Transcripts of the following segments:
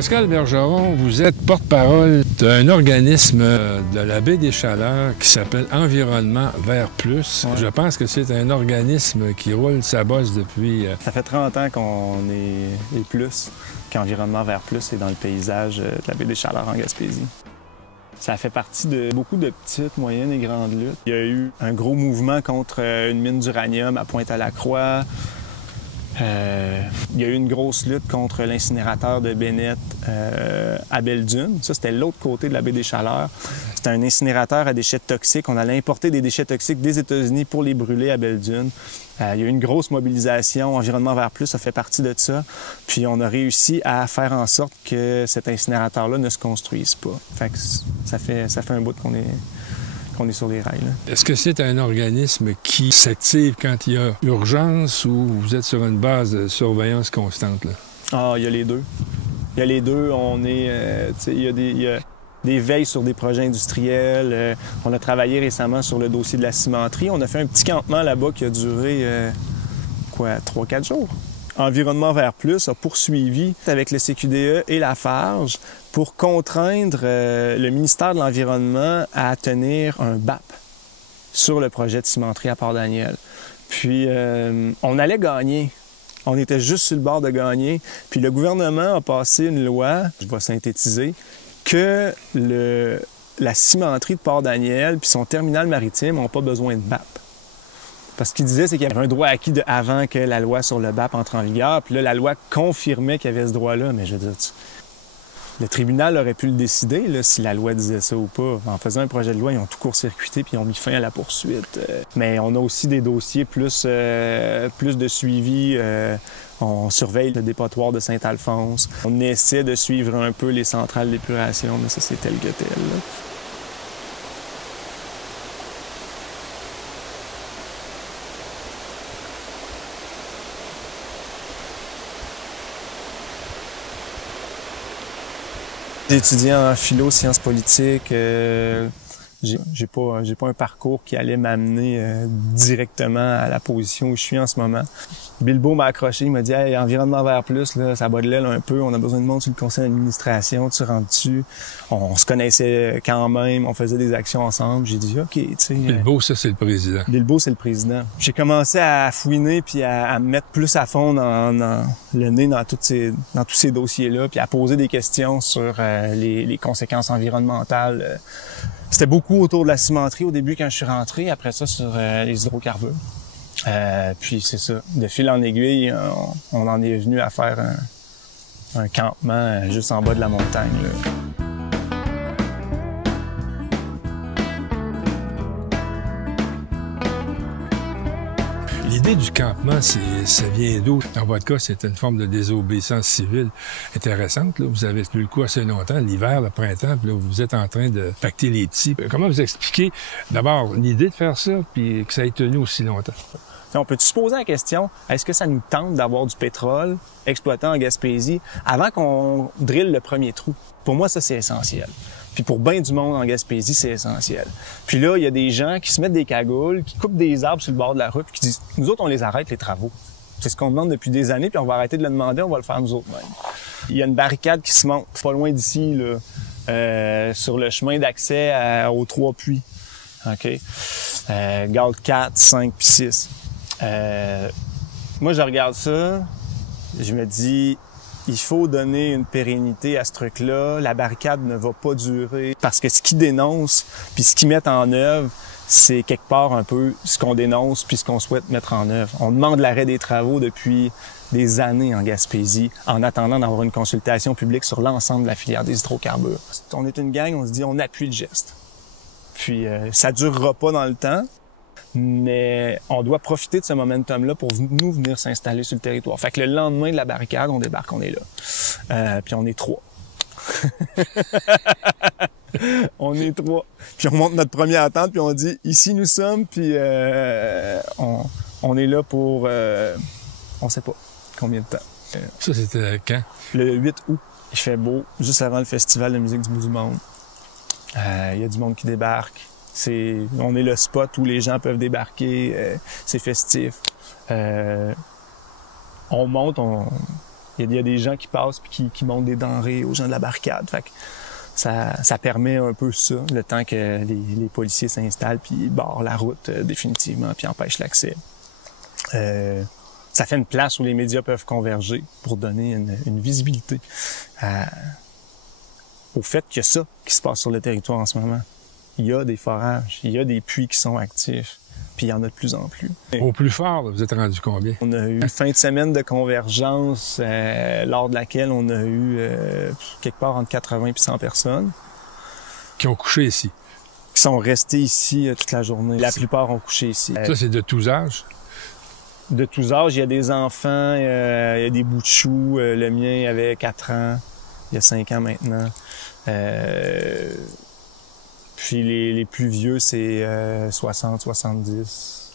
Pascal Bergeron, vous êtes porte-parole d'un organisme de la baie des Chaleurs qui s'appelle Environnement Vert Plus. Ouais. Je pense que c'est un organisme qui roule sa bosse depuis... Ça fait 30 ans qu'on est les plus, qu'Environnement Vert Plus est dans le paysage de la baie des Chaleurs en Gaspésie. Ça fait partie de beaucoup de petites, moyennes et grandes luttes. Il y a eu un gros mouvement contre une mine d'uranium à Pointe-à-la-Croix. Il y a eu une grosse lutte contre l'incinérateur de Bennett à Belle-Dune. Ça, c'était l'autre côté de la baie des Chaleurs. C'était un incinérateur à déchets toxiques. On allait importer des déchets toxiques des États-Unis pour les brûler à Belle-Dune. Il y a eu une grosse mobilisation. Environnement Vert Plus a fait partie de ça. Puis on a réussi à faire en sorte que cet incinérateur-là ne se construise pas. Fait que ça fait un bout qu'on est sur les rails. Est-ce que c'est un organisme qui s'active quand il y a urgence ou vous êtes sur une base de surveillance constante? Là? Ah, il y a les deux. Il y a les deux. On est... il y a des veilles sur des projets industriels. On a travaillé récemment sur le dossier de la cimenterie. On a fait un petit campement là-bas qui a duré, 3-4 jours. Environnement Vert Plus a poursuivi avec le CQDE et la FARGE pour contraindre le ministère de l'Environnement à tenir un BAP sur le projet de cimenterie à Port-Daniel. Puis, on allait gagner. On était juste sur le bord de gagner. Puis, le gouvernement a passé une loi, je vais synthétiser, que la cimenterie de Port-Daniel puis son terminal maritime n'ont pas besoin de BAP. Parce qu'il disait, c'est qu'il y avait un droit acquis avant que la loi sur le BAP entre en vigueur. Puis là, la loi confirmait qu'il y avait ce droit-là. Mais je veux dire, le tribunal aurait pu le décider là, si la loi disait ça ou pas. En faisant un projet de loi, ils ont tout court-circuité puis ils ont mis fin à la poursuite. Mais on a aussi des dossiers plus de suivi. On surveille le dépotoir de Saint-Alphonse. On essaie de suivre un peu les centrales d'épuration, mais ça, c'est tel que tel. Là. J'ai étudié en philo, sciences politiques. J'ai pas un parcours qui allait m'amener directement à la position où je suis en ce moment. Bilbo m'a accroché, il m'a dit « Hey, Environnement Vert Plus, là, ça bat de l'aile un peu, on a besoin de monde sur le conseil d'administration, tu rentres dessus. » On se connaissait quand même, on faisait des actions ensemble. J'ai dit « OK, tu sais... » Bilbo, ça, c'est le président. Bilbo, c'est le président. J'ai commencé à fouiner puis à me mettre plus à fond dans le nez dans tous ces dossiers-là, puis à poser des questions sur les conséquences environnementales. C'était beaucoup autour de la cimenterie au début quand je suis rentré, après ça sur les hydrocarbures. Puis c'est ça, de fil en aiguille, on en est venu à faire un campement juste en bas de la montagne. Là. L'idée du campement, ça vient d'où? Dans votre cas, c'est une forme de désobéissance civile intéressante. Là. Vous avez tenu le coup assez longtemps, l'hiver, le printemps, puis là, vous êtes en train de pacter les petits. Comment vous expliquez d'abord l'idée de faire ça, puis que ça ait tenu aussi longtemps? On peut se poser la question, est-ce que ça nous tente d'avoir du pétrole exploité en Gaspésie avant qu'on drille le premier trou? Pour moi, ça, c'est essentiel. Puis pour bien du monde en Gaspésie, c'est essentiel. Puis là, il y a des gens qui se mettent des cagoules, qui coupent des arbres sur le bord de la route, puis qui disent « Nous autres, on les arrête, les travaux. » C'est ce qu'on demande depuis des années, puis on va arrêter de le demander, on va le faire nous autres mêmes. Il y a une barricade qui se monte pas loin d'ici, là, sur le chemin d'accès aux 3 puits. OK? Garde 4, 5 puis 6. Moi, je regarde ça, je me dis... Il faut donner une pérennité à ce truc-là. La barricade ne va pas durer parce que ce qu'ils dénoncent puis ce qu'ils mettent en œuvre, c'est quelque part un peu ce qu'on dénonce puis ce qu'on souhaite mettre en œuvre. On demande l'arrêt des travaux depuis des années en Gaspésie en attendant d'avoir une consultation publique sur l'ensemble de la filière des hydrocarbures. On est une gang, on se dit on appuie le geste. Puis ça durera pas dans le temps. Mais on doit profiter de ce momentum-là pour nous venir s'installer sur le territoire. Fait que le lendemain de la barricade, on débarque, on est là. Puis on est 3. On est 3. Puis on monte notre première tente, puis on dit « Ici nous sommes », puis on est là pour... on sait pas combien de temps. Ça, c'était quand? Le 8 août. Il fait beau, juste avant le festival de musique du bout du monde. Il y a du monde qui débarque. On est le spot où les gens peuvent débarquer, c'est festif. On monte, Il y a des gens qui passent puis qui montent des denrées aux gens de la barricade. Fait que ça permet un peu ça, le temps que les policiers s'installent puis barrent la route définitivement puis empêchent l'accès. Ça fait une place où les médias peuvent converger pour donner une visibilité au fait qu'il y a ça qui se passe sur le territoire en ce moment. Il y a des forages, il y a des puits qui sont actifs, puis il y en a de plus en plus. Au plus fort, là, vous êtes rendu combien? On a eu une fin de semaine de convergence lors de laquelle on a eu quelque part entre 80 et 100 personnes. Qui ont couché ici? Qui sont restés ici toute la journée. La plupart ont couché ici. Ça, c'est de tous âges? De tous âges. Il y a des enfants, il y a des bouts de choux. Le mien avait 4 ans, il y a 5 ans maintenant. Puis les plus vieux, c'est 60, 70.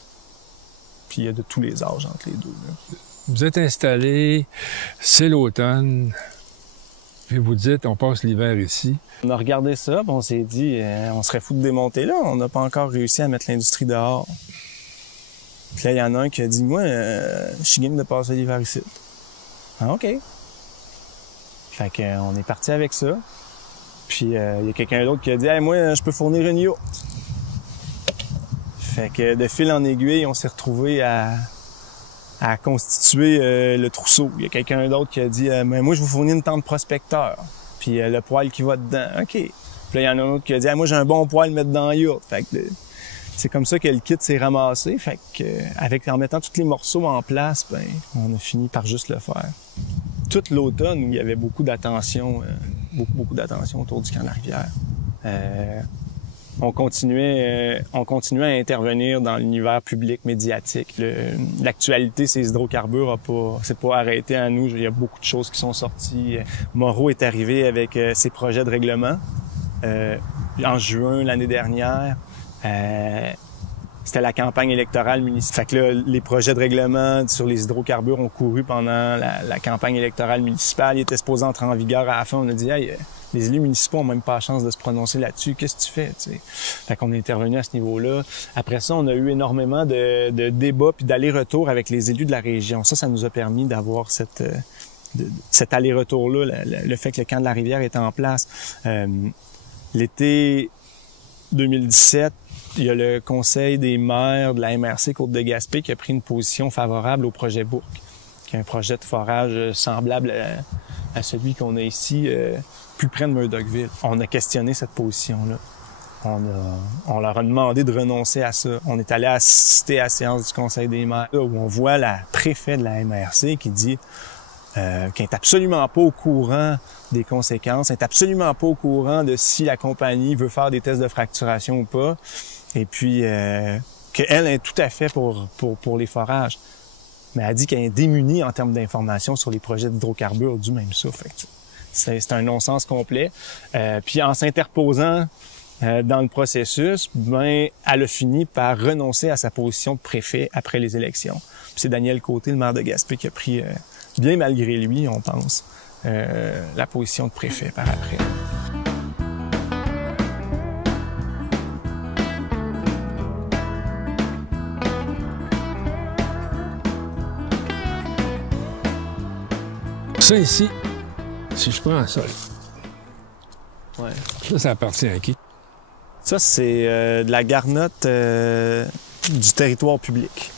Puis il y a de tous les âges entre les deux. Là. Vous êtes installés, c'est l'automne, puis vous dites, on passe l'hiver ici. On a regardé ça, puis on s'est dit, on serait fou de démonter là. On n'a pas encore réussi à mettre l'industrie dehors. Puis là, il y en a un qui a dit, moi, je suis game de passer l'hiver ici. Ah, OK. Fait qu'on est parti avec ça. Puis il y a quelqu'un d'autre qui a dit « Hey, moi, je peux fournir une yacht. » Fait que de fil en aiguille, on s'est retrouvés à constituer le trousseau. Il y a quelqu'un d'autre qui a dit « Moi, je vous fournis une tente prospecteur. » Puis le poêle qui va dedans. « OK. » Puis là, il y en a un autre qui a dit « Hey, moi, j'ai un bon poêle à mettre dans la yacht. » Fait que c'est comme ça que le kit s'est ramassé. Fait que en mettant tous les morceaux en place, ben, on a fini par juste le faire. Toute l'automne, où il y avait beaucoup d'attention, beaucoup d'attention autour du camp de la rivière. On continuait à intervenir dans l'univers public médiatique. L'actualité, ces hydrocarbures c'est pas arrêté à nous. Il y a beaucoup de choses qui sont sorties. Moreau est arrivé avec ses projets de règlement en juin l'année dernière. C'était la campagne électorale municipale. Fait que là, les projets de règlement sur les hydrocarbures ont couru pendant la campagne électorale municipale. Ils étaient supposés entrer en vigueur à la fin. On a dit, hey, les élus municipaux ont même pas la chance de se prononcer là-dessus. Qu'est-ce que tu fais, tu sais? Fait qu'on est intervenu à ce niveau-là. Après ça, on a eu énormément de débats puis d'allers-retours avec les élus de la région. Ça nous a permis d'avoir cet aller-retour-là, le fait que le camp de la rivière est en place. L'été 2017, il y a le conseil des maires de la MRC Côte-de-Gaspé qui a pris une position favorable au projet Bourque, qui est un projet de forage semblable à celui qu'on a ici, plus près de Murdochville. On a questionné cette position-là. On leur a demandé de renoncer à ça. On est allé assister à la séance du conseil des maires où on voit la préfet de la MRC qui dit qui est absolument pas au courant des conséquences, est absolument pas au courant de si la compagnie veut faire des tests de fracturation ou pas, et puis qu'elle est tout à fait pour les forages. Mais elle dit qu'elle est démunie en termes d'informations sur les projets d'hydrocarbures du même ça. Fait que c'est un non-sens complet. Puis en s'interposant dans le processus, ben elle a fini par renoncer à sa position de préfet après les élections. Puis c'est Daniel Côté, le maire de Gaspé, qui a pris bien malgré lui, on pense, la position de préfet par après. Ça ici, si je prends ça, ouais. Ça appartient à qui? Ça, c'est de la garnotte du territoire public.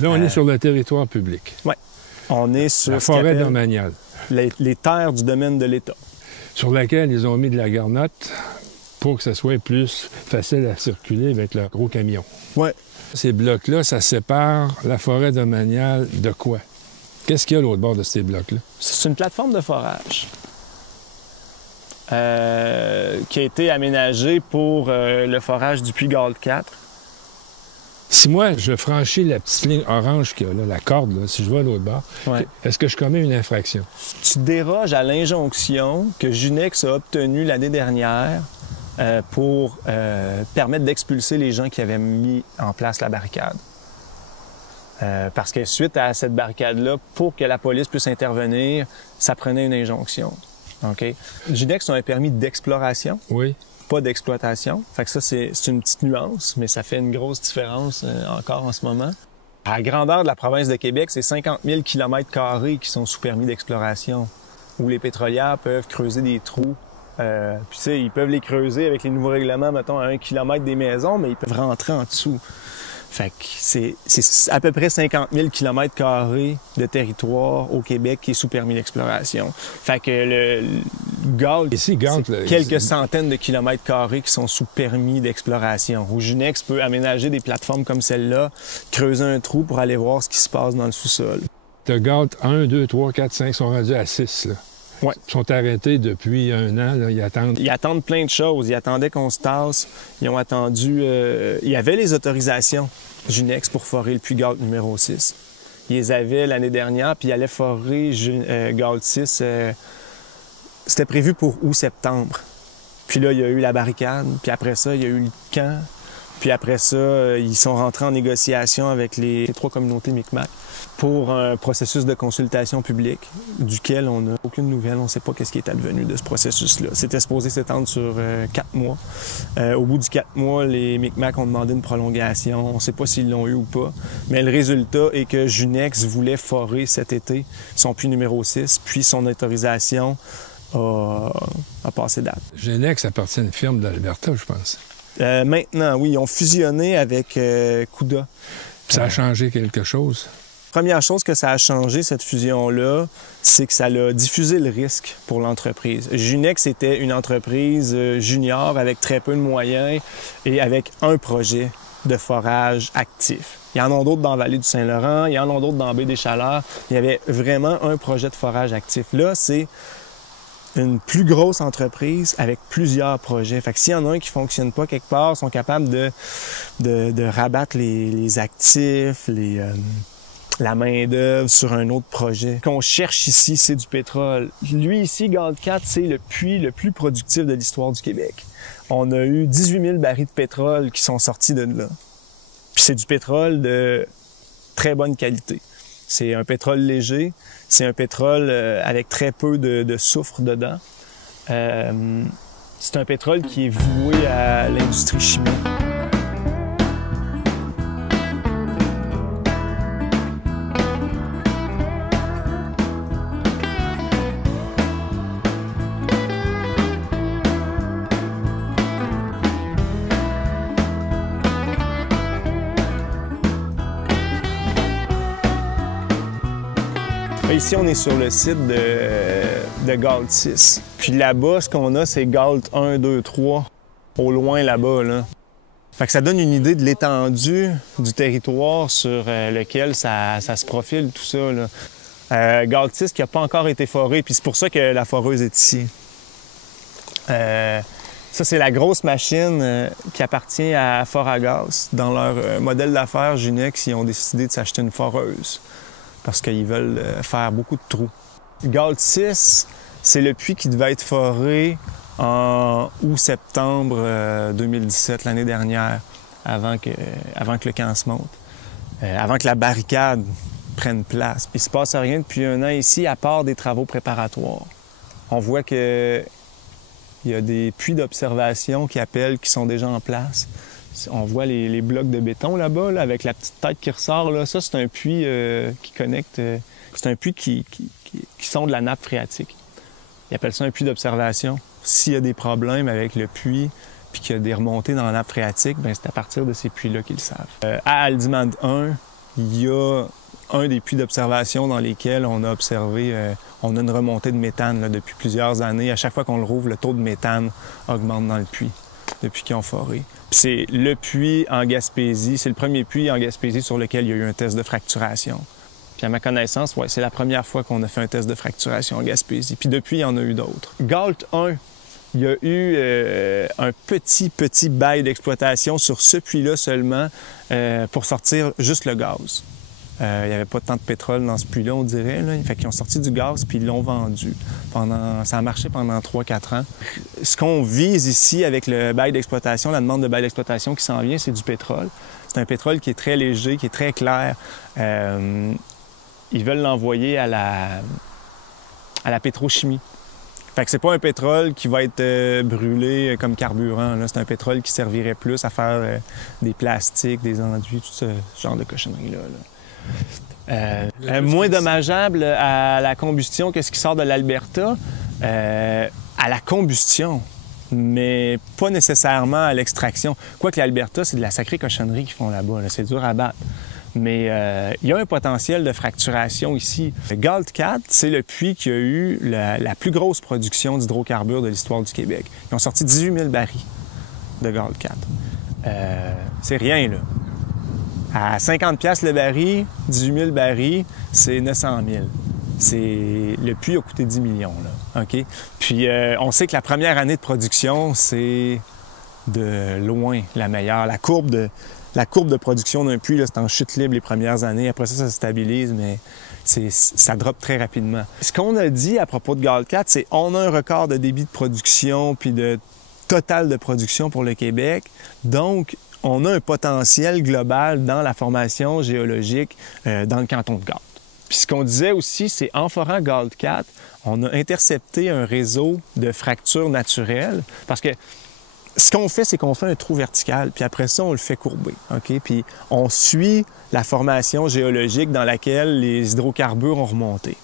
Là, on est sur le territoire public. Oui. On est sur la forêt domaniale. Les terres du domaine de l'État. Sur laquelle ils ont mis de la garnotte pour que ça soit plus facile à circuler avec leurs gros camions. Oui. Ces blocs-là, ça sépare la forêt domaniale de quoi? Qu'est-ce qu'il y a à l'autre bord de ces blocs-là? C'est une plateforme de forage qui a été aménagée pour le forage du puits Galt 4. Si moi, je franchis la petite ligne orange qu'il y a là, la corde, là, si je vais à l'autre bord, ouais. Est-ce que je commets une infraction? Tu déroges à l'injonction que Junex a obtenue l'année dernière pour permettre d'expulser les gens qui avaient mis en place la barricade. Parce que suite à cette barricade-là, pour que la police puisse intervenir, ça prenait une injonction. Okay? Junex a un permis d'exploration. Oui. Pas d'exploitation. Fait que ça, c'est une petite nuance, mais ça fait une grosse différence encore en ce moment. À la grandeur de la province de Québec, c'est 50 000 km² qui sont sous permis d'exploration, où les pétrolières peuvent creuser des trous. Puis tu sais, ils peuvent les creuser avec les nouveaux règlements, mettons, à 1 km des maisons, mais ils peuvent rentrer en dessous. Fait que c'est à peu près 50 000 km² de territoire au Québec qui est sous permis d'exploration. Fait que le Galt, quelques centaines de km² qui sont sous permis d'exploration. Où Junex peut aménager des plateformes comme celle-là, creuser un trou pour aller voir ce qui se passe dans le sous-sol. Le Galt 1, 2, 3, 4, 5 sont rendus à 6, là. Ouais. Ils sont arrêtés depuis un an, là, ils attendent. Ils attendent plein de choses. Ils attendaient qu'on se tasse. Ils ont attendu... Il y avait les autorisations Junex pour forer le puits Galt numéro 6. Ils les avaient l'année dernière, puis ils allaient forer Galt 6. C'était prévu pour août-septembre. Puis là, il y a eu la barricade. Puis après ça, il y a eu le camp. Puis après ça, ils sont rentrés en négociation avec les 3 communautés Micmac pour un processus de consultation publique duquel on n'a aucune nouvelle. On ne sait pas qu'est-ce qui est advenu de ce processus-là. C'était supposé s'étendre sur 4 mois. Au bout du 4 mois, les Micmac ont demandé une prolongation. On ne sait pas s'ils l'ont eu ou pas. Mais le résultat est que Junex voulait forer cet été son puits numéro 6, puis son autorisation a passé date. Junex appartient à une firme d'Alberta, je pense. Maintenant, oui, ils ont fusionné avec Cuda. Ça a changé quelque chose? Première chose que ça a changé, cette fusion-là, c'est que ça a diffusé le risque pour l'entreprise. Junex était une entreprise junior avec très peu de moyens et avec un projet de forage actif. Il y en a d'autres dans la vallée du Saint-Laurent, il y en a d'autres dans la baie des Chaleurs. Il y avait vraiment un projet de forage actif. Là, c'est une plus grosse entreprise avec plusieurs projets. Fait que s'il y en a un qui ne fonctionne pas quelque part, ils sont capables de rabattre les actifs, la main-d'œuvre sur un autre projet. Ce qu'on cherche ici, c'est du pétrole. Lui, ici, Galt 4, c'est le puits le plus productif de l'histoire du Québec. On a eu 18 000 barils de pétrole qui sont sortis de là. Puis c'est du pétrole de très bonne qualité. C'est un pétrole léger, c'est un pétrole avec très peu de soufre dedans. C'est un pétrole qui est voué à l'industrie chimique. Ici, on est sur le site de Galt 6. Puis là-bas, ce qu'on a, c'est Galt 1, 2, 3, au loin là-bas. Là. Fait que ça donne une idée de l'étendue du territoire sur lequel ça se profile, tout ça. Là. Galt 6 qui n'a pas encore été foré, puis c'est pour ça que la foreuse est ici. Ça, c'est la grosse machine qui appartient à Foragaz. Dans leur modèle d'affaires, Junex, ils ont décidé de s'acheter une foreuse parce qu'ils veulent faire beaucoup de trous. Galt 6, c'est le puits qui devait être foré en août-septembre 2017, l'année dernière, avant que le camp se monte, avant que la barricade prenne place. Puis il ne se passe rien depuis un an ici, à part des travaux préparatoires. On voit qu'il y a des puits d'observation qui sont déjà en place. On voit les blocs de béton là-bas, là, avec la petite tête qui ressort. Là. Ça, c'est un puits qui connecte... c'est un puits qui sonde la nappe phréatique. Ils appellent ça un puits d'observation. S'il y a des problèmes avec le puits puis qu'il y a des remontées dans la nappe phréatique, bien, c'est à partir de ces puits-là qu'ils le savent. À Haldimand 1, il y a un des puits d'observation dans lesquels on a observé... on a une remontée de méthane là, depuis plusieurs années. À chaque fois qu'on le rouvre, le taux de méthane augmente dans le puits depuis qu'ils ont foré. Puis c'est le puits en Gaspésie, c'est le premier puits en Gaspésie sur lequel il y a eu un test de fracturation. Puis à ma connaissance, ouais, c'est la première fois qu'on a fait un test de fracturation en Gaspésie. Puis depuis, il y en a eu d'autres. Galt 1, il y a eu un petit bail d'exploitation sur ce puits-là seulement pour sortir juste le gaz. Il n'y avait pas tant de pétrole dans ce puits-là, on dirait. Là. Fait qu'ils ont sorti du gaz puis ils l'ont vendu. Ça a marché pendant 3-4 ans. Ce qu'on vise ici avec le bail d'exploitation, la demande de bail d'exploitation qui s'en vient, c'est du pétrole. C'est un pétrole qui est très léger, qui est très clair. Ils veulent l'envoyer à la pétrochimie. Fait que c'est pas un pétrole qui va être brûlé comme carburant. Là. C'est un pétrole qui servirait plus à faire des plastiques, des enduits, tout ce genre de cochonneries-là. moins dommageable à la combustion que ce qui sort de l'Alberta, à la combustion, mais pas nécessairement à l'extraction. Quoique l'Alberta, c'est de la sacrée cochonnerie qu'ils font là-bas, là. C'est dur à battre. Mais il y a un potentiel de fracturation ici. Le Galt 4, c'est le puits qui a eu la plus grosse production d'hydrocarbures de l'histoire du Québec. Ils ont sorti 18 000 barils de Galt 4. C'est rien, là. À 50 $ le baril, 18 000 barils, c'est 900 000. Le puits a coûté 10 millions, là. OK? Puis, on sait que la première année de production, c'est de loin la meilleure. La courbe de production d'un puits, c'est en chute libre les premières années. Après ça, ça se stabilise, mais ça drop très rapidement. Ce qu'on a dit à propos de Galt 4, c'est qu'on a un record de débit de production puis de total de production pour le Québec. Donc, on a un potentiel global dans la formation géologique dans le canton de Galt. Puis ce qu'on disait aussi, c'est en forant Galt 4, on a intercepté un réseau de fractures naturelles parce que ce qu'on fait, c'est qu'on fait un trou vertical, puis après ça, on le fait courber. OK? Puis on suit la formation géologique dans laquelle les hydrocarbures ont remonté.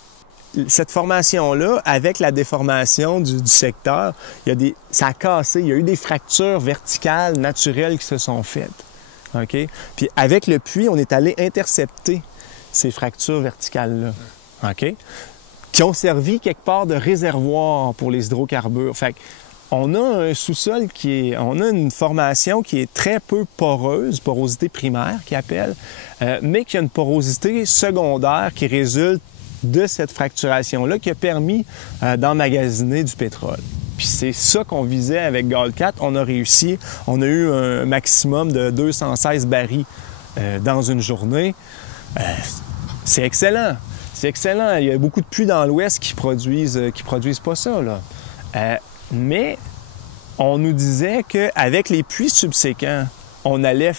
Cette formation-là, avec la déformation du secteur, ça a cassé. Il y a eu des fractures verticales naturelles qui se sont faites. OK? Puis avec le puits, on est allé intercepter ces fractures verticales-là. OK? Qui ont servi quelque part de réservoir pour les hydrocarbures. Fait on a un sous-sol on a une formation qui est très peu poreuse, porosité primaire qui appelle, mais qui a une porosité secondaire qui résulte de cette fracturation-là qui a permis d'emmagasiner du pétrole. Puis c'est ça qu'on visait avec Galt 4. On a réussi. On a eu un maximum de 216 barils dans une journée. C'est excellent. C'est excellent. Il y a beaucoup de puits dans l'Ouest qui produisent pas ça, là. Mais on nous disait qu'avec les puits subséquents, on allait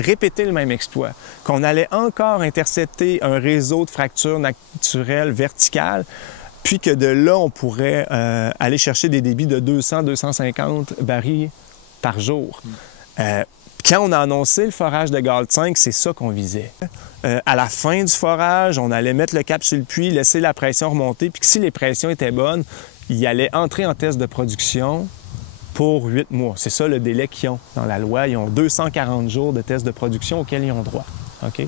répéter le même exploit, qu'on allait encore intercepter un réseau de fractures naturelles verticales, puis que de là, on pourrait aller chercher des débits de 200-250 barils par jour. Quand on a annoncé le forage de Galt 5, c'est ça qu'on visait. À la fin du forage, on allait mettre le cap sur le puits, laisser la pression remonter, puis que si les pressions étaient bonnes, il allait entrer en test de production pour 8 mois. C'est ça le délai qu'ils ont dans la loi. Ils ont 240 jours de test de production auxquels ils ont droit. OK?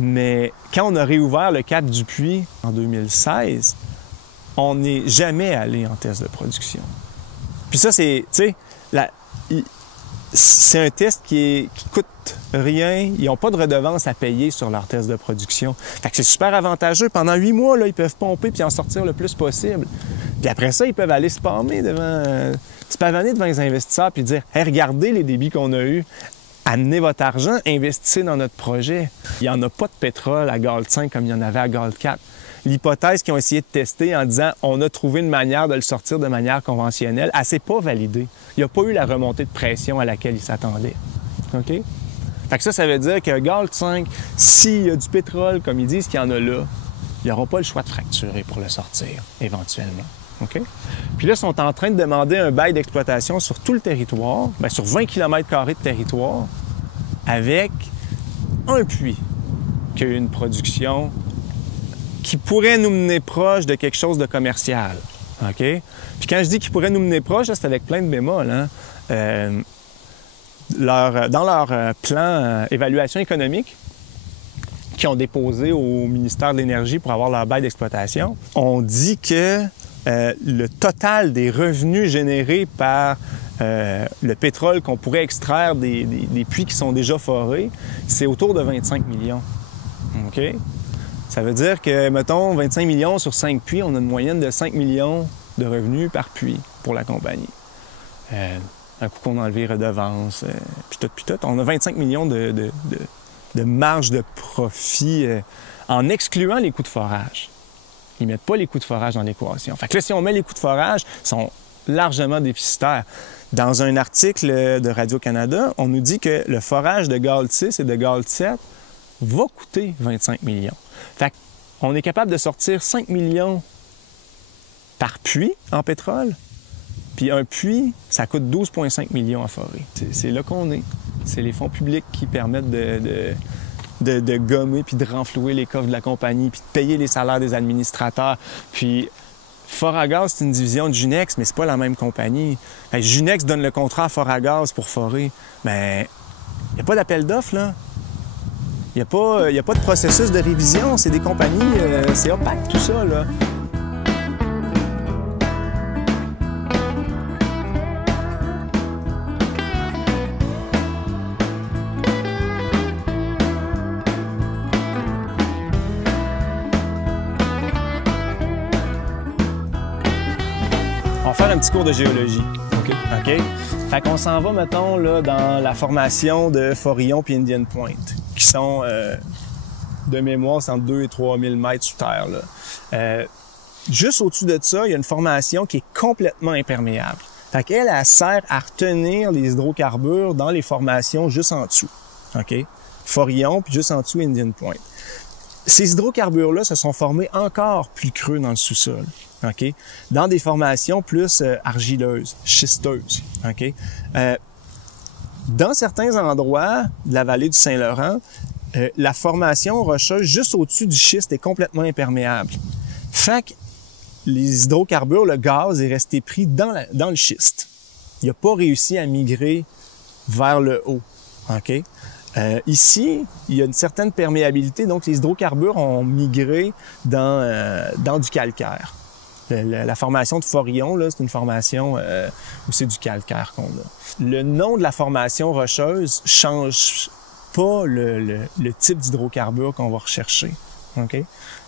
Mais quand on a réouvert le cap du puits en 2016, on n'est jamais allé en test de production. Puis ça, c'est, tu sais, c'est un test qui coûte rien. Ils n'ont pas de redevance à payer sur leur test de production. Fait que c'est super avantageux. Pendant 8 mois, là, ils peuvent pomper puis en sortir le plus possible. Puis après ça, ils peuvent aller se pavaner devant les investisseurs puis dire « Hey, regardez les débits qu'on a eus. Amenez votre argent, investissez dans notre projet. » Il n'y en a pas de pétrole à Galt 5 comme il y en avait à Galt 4. L'hypothèse qu'ils ont essayé de tester en disant « On a trouvé une manière de le sortir de manière conventionnelle », elle ne s'est pas validée. Il n'y a pas eu la remontée de pression à laquelle ils s'attendaient. OK? Fait que ça veut dire que Galt 5, s'il y a du pétrole, comme ils disent qu'il y en a là, ils n'auront pas le choix de fracturer pour le sortir, éventuellement. OK? Puis là, ils sont en train de demander un bail d'exploitation sur tout le territoire, bien, sur 20 km² de territoire, avec un puits qui a une production qui pourrait nous mener proche de quelque chose de commercial. OK? Puis quand je dis qu'il pourrait nous mener proche, c'est avec plein de bémols. Hein? Dans leur plan évaluation économique qu'ils ont déposé au ministère de l'Énergie pour avoir leur bail d'exploitation, on dit que le total des revenus générés par le pétrole qu'on pourrait extraire des puits qui sont déjà forés, c'est autour de 25 millions. OK? Ça veut dire que, mettons, 25 millions sur 5 puits, on a une moyenne de 5 millions de revenus par puits pour la compagnie. Un coup qu'on a enlevé redevances, puis tout. On a 25 millions de marge de profit en excluant les coûts de forage. Ils ne mettent pas les coûts de forage dans l'équation. Fait que là, si on met les coûts de forage, ils sont largement déficitaires. Dans un article de Radio-Canada, on nous dit que le forage de Galt 6 et de Galt 7 va coûter 25 millions. Fait qu'on est capable de sortir 5 millions par puits en pétrole, puis un puits, ça coûte 12,5 millions à forer. C'est là qu'on est. C'est les fonds publics qui permettent de gommer puis de renflouer les coffres de la compagnie, puis de payer les salaires des administrateurs. Puis Foragaz, c'est une division de Junex, mais c'est pas la même compagnie. Junex donne le contrat à Foragaz pour forer. Mais il n'y a pas d'appel d'offres, là. Il n'y a pas de processus de révision. C'est des compagnies, c'est opaque tout ça, là. On va faire un petit cours de géologie. OK? Fait qu'on s'en va, mettons, là, dans la formation de Forillon puis Indian Point, qui sont, de mémoire, c'est entre 2 et 3 000 mètres sous terre, là. Juste au-dessus de ça, il y a une formation qui est complètement imperméable. Fait qu'elle, elle sert à retenir les hydrocarbures dans les formations juste en dessous. OK? Forillon, puis juste en dessous, Indian Point. Ces hydrocarbures-là se sont formés encore plus creux dans le sous-sol. OK? Dans des formations plus argileuses, schisteuses. OK? Dans certains endroits de la vallée du Saint-Laurent, la formation rocheuse juste au-dessus du schiste est complètement imperméable. Fait que les hydrocarbures, le gaz est resté pris dans le schiste. Il n'a pas réussi à migrer vers le haut. OK? Ici, il y a une certaine perméabilité, donc les hydrocarbures ont migré dans du calcaire. La formation de Forillon, là, c'est une formation où c'est du calcaire qu'on a. Le nom de la formation rocheuse change pas le type d'hydrocarbures qu'on va rechercher. Okay?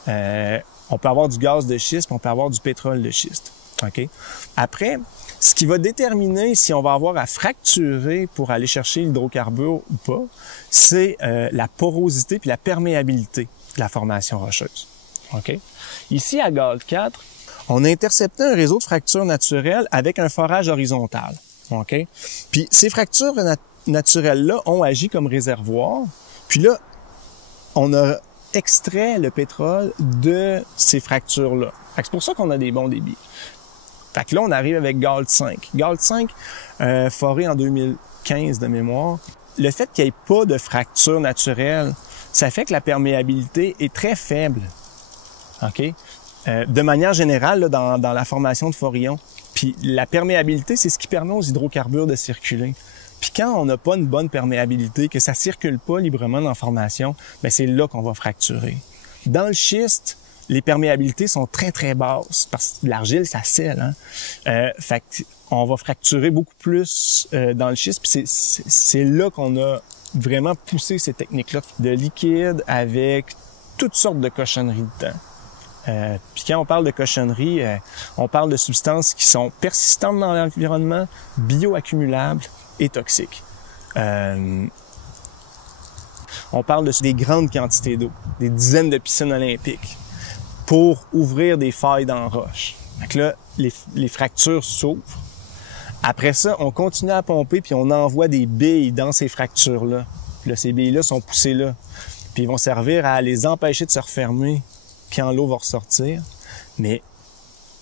On peut avoir du gaz de schiste, puis on peut avoir du pétrole de schiste. Okay? Après, ce qui va déterminer si on va avoir à fracturer pour aller chercher l'hydrocarbure ou pas, c'est la porosité puis la perméabilité de la formation rocheuse. Okay? Ici, à Galt 4, on a intercepté un réseau de fractures naturelles avec un forage horizontal. Okay? Puis ces fractures naturelles-là ont agi comme réservoir. Puis là, on a extrait le pétrole de ces fractures-là. C'est pour ça qu'on a des bons débits. Fait que là, on arrive avec Galt 5. Galt 5, foré en 2015 de mémoire. Le fait qu'il n'y ait pas de fracture naturelle, ça fait que la perméabilité est très faible. OK? De manière générale, là, dans la formation de Forillon. Puis la perméabilité, c'est ce qui permet aux hydrocarbures de circuler. Puis quand on n'a pas une bonne perméabilité, que ça circule pas librement dans la formation, bien c'est là qu'on va fracturer. Dans le schiste, les perméabilités sont très, très basses parce que l'argile, ça scelle. Hein? Fait qu'on va fracturer beaucoup plus dans le schiste. Puis c'est là qu'on a vraiment poussé ces techniques-là de liquide avec toutes sortes de cochonneries dedans. Puis quand on parle de cochonneries, on parle de substances qui sont persistantes dans l'environnement, bioaccumulables et toxiques. On parle de des grandes quantités d'eau, des dizaines de piscines olympiques pour ouvrir des failles dans la roche. Donc là, les fractures s'ouvrent. Après ça, on continue à pomper puis on envoie des billes dans ces fractures-là. Puis là, ces billes-là sont poussées là. Puis ils vont servir à les empêcher de se refermer quand l'eau va ressortir. Mais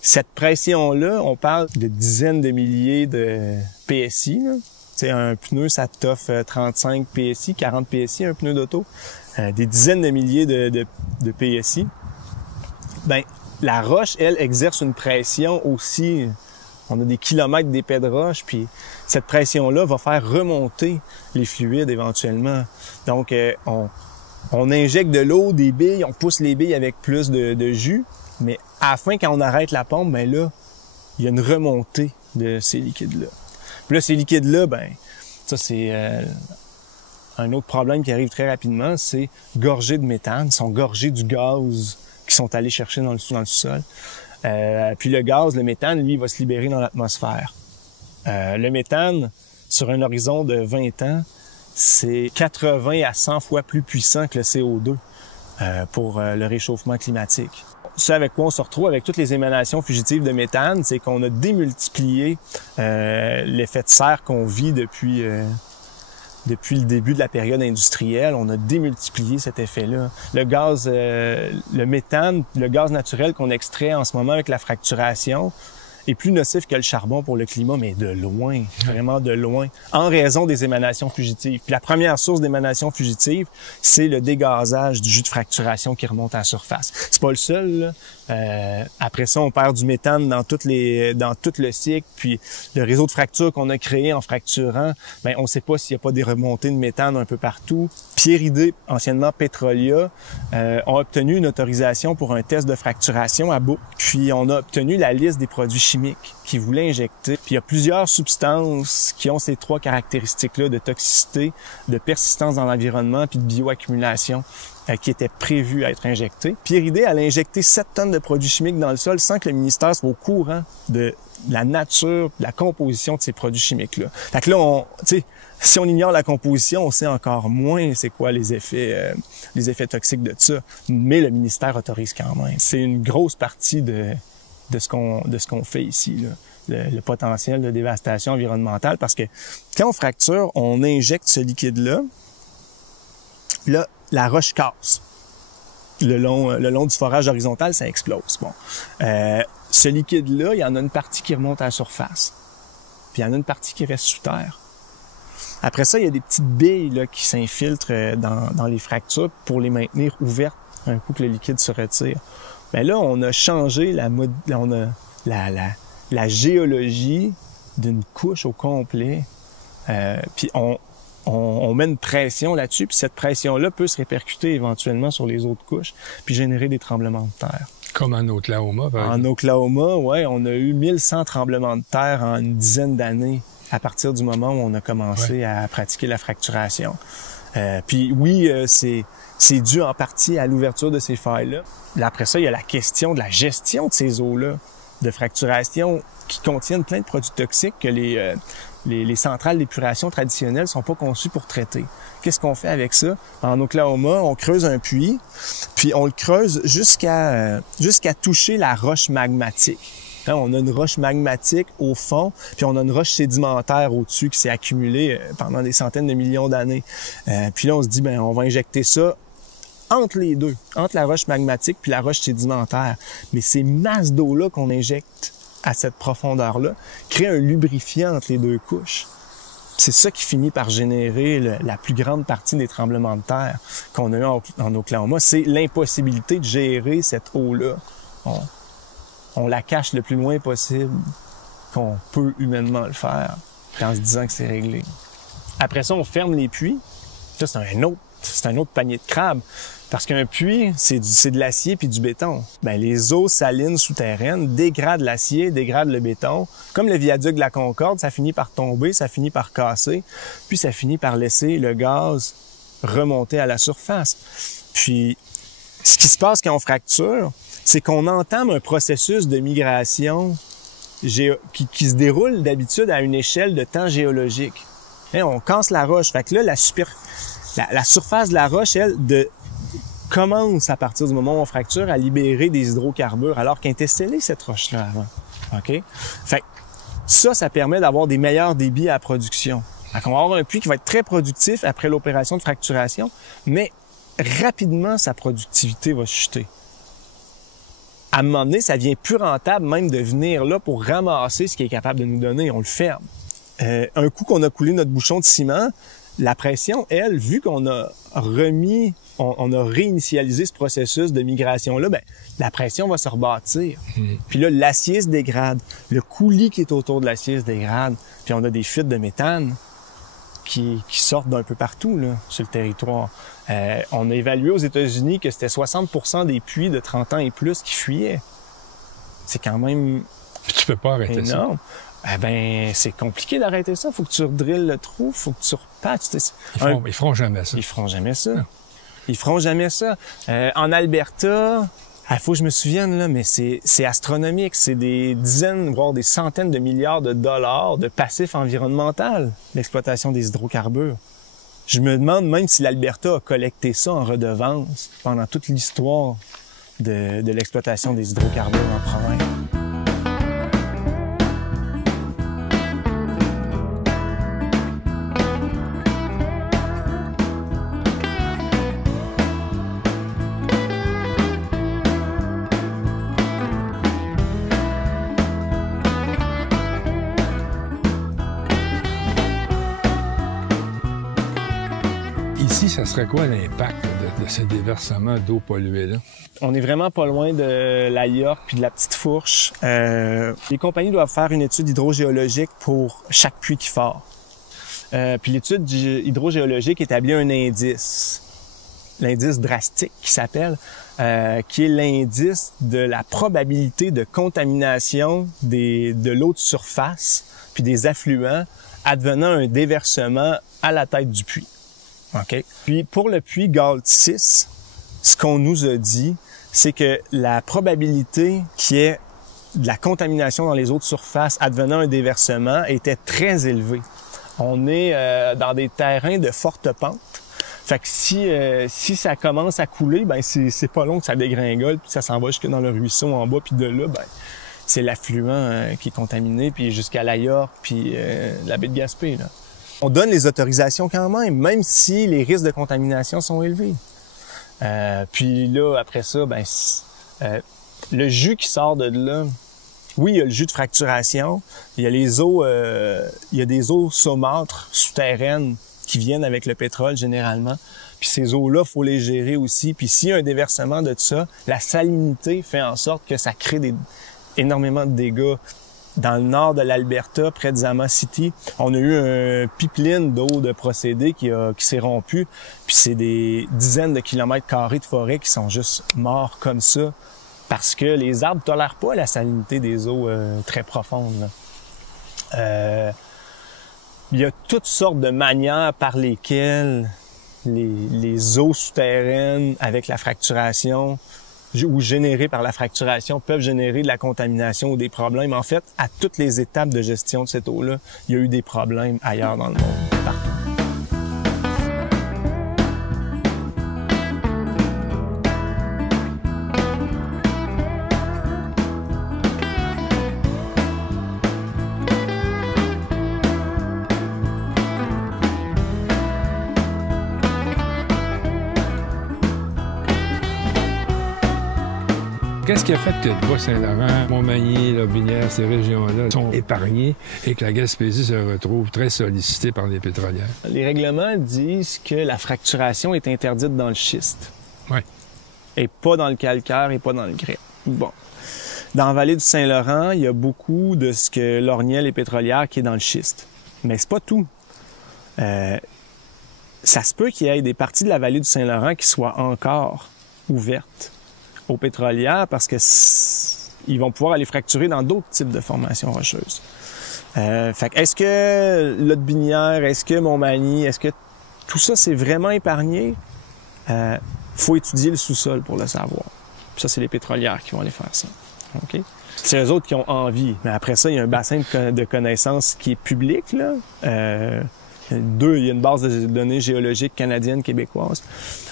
cette pression-là, on parle de dizaines de milliers de PSI. C'est un pneu, ça t'offre 35 PSI, 40 PSI, un pneu d'auto. Des dizaines de milliers de PSI. Ben, la roche, elle, exerce une pression aussi. On a des kilomètres d'épais de roche, puis cette pression-là va faire remonter les fluides éventuellement. Donc, on injecte de l'eau, des billes, on pousse les billes avec plus de jus, mais à la fin, quand on arrête la pompe, ben là, il y a une remontée de ces liquides-là. Puis là, ces liquides-là, ben, ça c'est un autre problème qui arrive très rapidement, c'est gorgés de méthane, ils sont gorgés du gaz qu'ils sont allés chercher dans le sous-sol. Puis le gaz, le méthane, lui, il va se libérer dans l'atmosphère. Le méthane, sur un horizon de 20 ans, c'est 80 à 100 fois plus puissant que le CO2 pour le réchauffement climatique. Ce avec quoi on se retrouve avec toutes les émanations fugitives de méthane, c'est qu'on a démultiplié l'effet de serre qu'on vit depuis le début de la période industrielle. On a démultiplié cet effet-là. Le gaz, le méthane, le gaz naturel qu'on extrait en ce moment avec la fracturation est plus nocif que le charbon pour le climat, mais de loin, vraiment de loin, en raison des émanations fugitives. Puis la première source d'émanations fugitives, c'est le dégazage du jus de fracturation qui remonte à la surface. C'est pas le seul, là. Après ça, on perd du méthane dans tout le cycle, puis le réseau de fractures qu'on a créé en fracturant, ben on sait pas s'il n'y a pas des remontées de méthane un peu partout. Pierre Idé, anciennement Petrolia, ont obtenu une autorisation pour un test de fracturation à Bourg, puis on a obtenu la liste des produits chimiques qu'ils voulaient injecter. Puis il y a plusieurs substances qui ont ces trois caractéristiques-là de toxicité, de persistance dans l'environnement, puis de bioaccumulation, qui étaient prévues à être injectées. Pierre Idé, elle a injecté 7 tonnes de produits chimiques dans le sol sans que le ministère soit au courant de la nature, de la composition de ces produits chimiques-là. Fait que là, si on ignore la composition, on sait encore moins c'est quoi les effets toxiques de ça. Mais le ministère autorise quand même. C'est une grosse partie de ce qu'on fait ici, là. Le potentiel de dévastation environnementale, parce que quand on fracture, on injecte ce liquide-là, là, la roche casse. Le long du forage horizontal, ça explose. Bon. Ce liquide-là, il y en a une partie qui remonte à la surface, puis il y en a une partie qui reste sous terre. Après ça, il y a des petites billes là, qui s'infiltrent dans les fractures pour les maintenir ouvertes un coup que le liquide se retire. Ben là, on a changé la géologie d'une couche au complet, puis on met une pression là-dessus, puis cette pression-là peut se répercuter éventuellement sur les autres couches, puis générer des tremblements de terre. Comme en Oklahoma, par exemple. En Oklahoma, ouais, on a eu 1100 tremblements de terre en une dizaine d'années, à partir du moment où on a commencé à pratiquer la fracturation. Puis oui, c'est dû en partie à l'ouverture de ces failles-là. Là, après ça, il y a la question de la gestion de ces eaux-là, de fracturation, qui contiennent plein de produits toxiques que les centrales d'épuration traditionnelles sont pas conçues pour traiter. Qu'est-ce qu'on fait avec ça? En Oklahoma, on creuse un puits, puis on le creuse jusqu'à toucher la roche magmatique. Hein, on a une roche magmatique au fond, puis on a une roche sédimentaire au-dessus qui s'est accumulée pendant des centaines de millions d'années. Puis là, on se dit, ben, on va injecter ça entre les deux, entre la roche magmatique puis la roche sédimentaire. Mais ces masses d'eau-là qu'on injecte à cette profondeur-là créent un lubrifiant entre les deux couches. C'est ça qui finit par générer la plus grande partie des tremblements de terre qu'on a eu en Oklahoma. C'est l'impossibilité de gérer cette eau-là. On la cache le plus loin possible qu'on peut humainement le faire, en se disant que c'est réglé. Après ça, on ferme les puits. Ça, c'est un autre panier de crabes. Parce qu'un puits, c'est de l'acier puis du béton. Ben, les eaux salines souterraines dégradent l'acier, dégradent le béton. Comme le viaduc de la Concorde, ça finit par tomber, ça finit par casser, puis ça finit par laisser le gaz remonter à la surface. Puis, ce qui se passe quand on fracture, c'est qu'on entame un processus de migration qui se déroule d'habitude à une échelle de temps géologique. Et on casse la roche. Fait que là, la surface de la roche, elle, commence à partir du moment où on fracture à libérer des hydrocarbures, alors qu'elle était scellée, cette roche-là, avant. OK? Fait que ça permet d'avoir des meilleurs débits à la production. Donc, on va avoir un puits qui va être très productif après l'opération de fracturation, mais rapidement, sa productivité va chuter. À un moment donné, ça devient plus rentable même de venir là pour ramasser ce qu'il est capable de nous donner. On le ferme. Un coup qu'on a coulé notre bouchon de ciment, la pression, elle, vu qu'on a on a réinitialisé ce processus de migration-là, ben, la pression va se rebâtir. Puis là, l'acier se dégrade. Le coulis qui est autour de l'acier se dégrade. Puis on a des fuites de méthane qui sortent d'un peu partout là, sur le territoire. On a évalué aux États-Unis que c'était 60% des puits de 30 ans et plus qui fuyaient. C'est quand même Puis tu peux pas arrêter énorme. Ça. Ben, c'est compliqué d'arrêter ça. Faut que tu redrilles le trou, faut que tu repatches. Ils feront jamais ça. Ils feront jamais ça. Non. Ils feront jamais ça. En Alberta, faut que je me souvienne, là, mais c'est astronomique. C'est des dizaines, voire des centaines de milliards de dollars de passif environnemental, l'exploitation des hydrocarbures. Je me demande même si l'Alberta a collecté ça en redevance pendant toute l'histoire de l'exploitation des hydrocarbures en province. Ici, ça serait quoi l'impact de ce déversement d'eau polluée-là? On est vraiment pas loin de la York puis de la Petite Fourche. Les compagnies doivent faire une étude hydrogéologique pour chaque puits qui fort. Puis l'étude hydrogéologique établit un indice, l'indice drastique qui s'appelle, qui est l'indice de la probabilité de contamination de l'eau de surface puis des affluents advenant un déversement à la tête du puits. OK? Puis pour le puits Galt 6, ce qu'on nous a dit, c'est que la probabilité qu'il y ait de la contamination dans les eaux de surface advenant un déversement était très élevée. On est dans des terrains de forte pente. Fait que si ça commence à couler, ben c'est pas long que ça dégringole, puis ça s'en va jusque dans le ruisseau en bas, puis de là, ben c'est l'affluent qui est contaminé, puis jusqu'à la York, puis la baie de Gaspé, là. On donne les autorisations quand même si les risques de contamination sont élevés. Puis là, après ça, ben le jus qui sort de là, oui, il y a le jus de fracturation, il y a les eaux, il y a des eaux saumâtres souterraines qui viennent avec le pétrole généralement. Puis ces eaux-là, faut les gérer aussi. Puis s'il y a un déversement de ça, la salinité fait en sorte que ça crée énormément de dégâts. Dans le nord de l'Alberta, près de Zama City, on a eu un pipeline d'eau de procédé qui s'est rompu. Puis c'est des dizaines de kilomètres carrés de forêt qui sont juste morts comme ça parce que les arbres tolèrent pas la salinité des eaux très profondes. Il y a toutes sortes de manières par lesquelles les eaux souterraines avec la fracturation ou générées par la fracturation peuvent générer de la contamination ou des problèmes. En fait, à toutes les étapes de gestion de cette eau-là, il y a eu des problèmes ailleurs dans le monde, partout. Qu'est-ce qui a fait que le Bas-Saint-Laurent, Montmagny, Lotbinière, ces régions-là sont épargnées et que la Gaspésie se retrouve très sollicitée par les pétrolières? Les règlements disent que la fracturation est interdite dans le schiste. Oui. Et pas dans le calcaire et pas dans le grès. Bon. Dans la vallée du Saint-Laurent, il y a beaucoup de ce que l'ornielle et pétrolière qui est dans le schiste. Mais c'est pas tout. Ça se peut qu'il y ait des parties de la vallée du Saint-Laurent qui soient encore ouvertes aux pétrolières parce que ils vont pouvoir aller fracturer dans d'autres types de formations rocheuses. Fait que est-ce que Lotbinière, est-ce que Montmagny, est-ce que tout ça c'est vraiment épargné? Faut étudier le sous-sol pour le savoir. Puis ça, c'est les pétrolières qui vont aller faire ça. OK? C'est eux autres qui ont envie. Mais après ça, il y a un bassin de connaissances qui est public, là. Il y a une base de données géologiques canadienne, québécoise.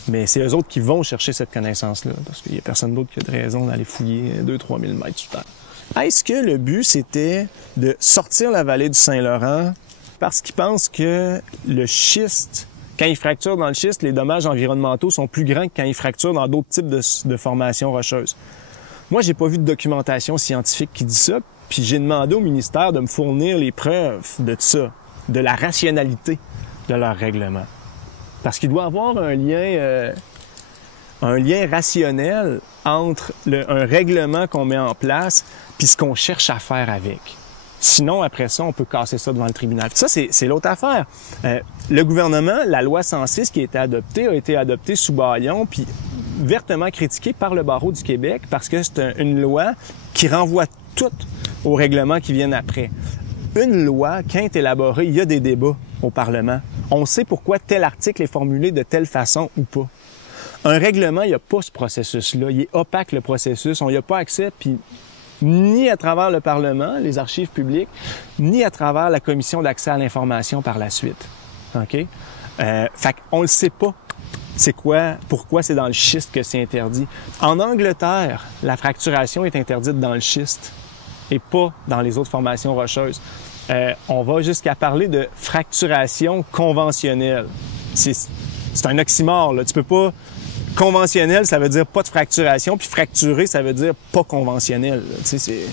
Mais c'est eux autres qui vont chercher cette connaissance-là, parce qu'il n'y a personne d'autre qui a de raison d'aller fouiller 2-3 000 mètres sous terre. Est-ce que le but, c'était de sortir la vallée du Saint-Laurent parce qu'ils pensent que le schiste, quand ils fracturent dans le schiste, les dommages environnementaux sont plus grands que quand ils fracturent dans d'autres types de formations rocheuses? Moi, j'ai pas vu de documentation scientifique qui dit ça, puis j'ai demandé au ministère de me fournir les preuves de ça, de la rationalité de leur règlement. Parce qu'il doit y avoir un lien rationnel entre un règlement qu'on met en place puis ce qu'on cherche à faire avec. Sinon, après ça, on peut casser ça devant le tribunal. Ça, c'est l'autre affaire. Le gouvernement, la loi 106 qui a été adoptée sous bâillon puis vertement critiquée par le barreau du Québec parce que c'est une loi qui renvoie tout aux règlements qui viennent après. Une loi, quand elle est élaborée, il y a des débats au Parlement. On sait pourquoi tel article est formulé de telle façon ou pas. Un règlement, il n'y a pas ce processus-là. Il est opaque, le processus. On n'y a pas accès, puis ni à travers le Parlement, les archives publiques, ni à travers la Commission d'accès à l'information par la suite. OK? Fait qu'on le sait pas. C'est quoi, pourquoi c'est dans le schiste que c'est interdit. En Angleterre, la fracturation est interdite dans le schiste et pas dans les autres formations rocheuses. On va jusqu'à parler de fracturation conventionnelle. C'est un oxymore, là. Tu peux pas... Conventionnel, ça veut dire pas de fracturation, puis fracturé, ça veut dire pas conventionnel. Tu sais,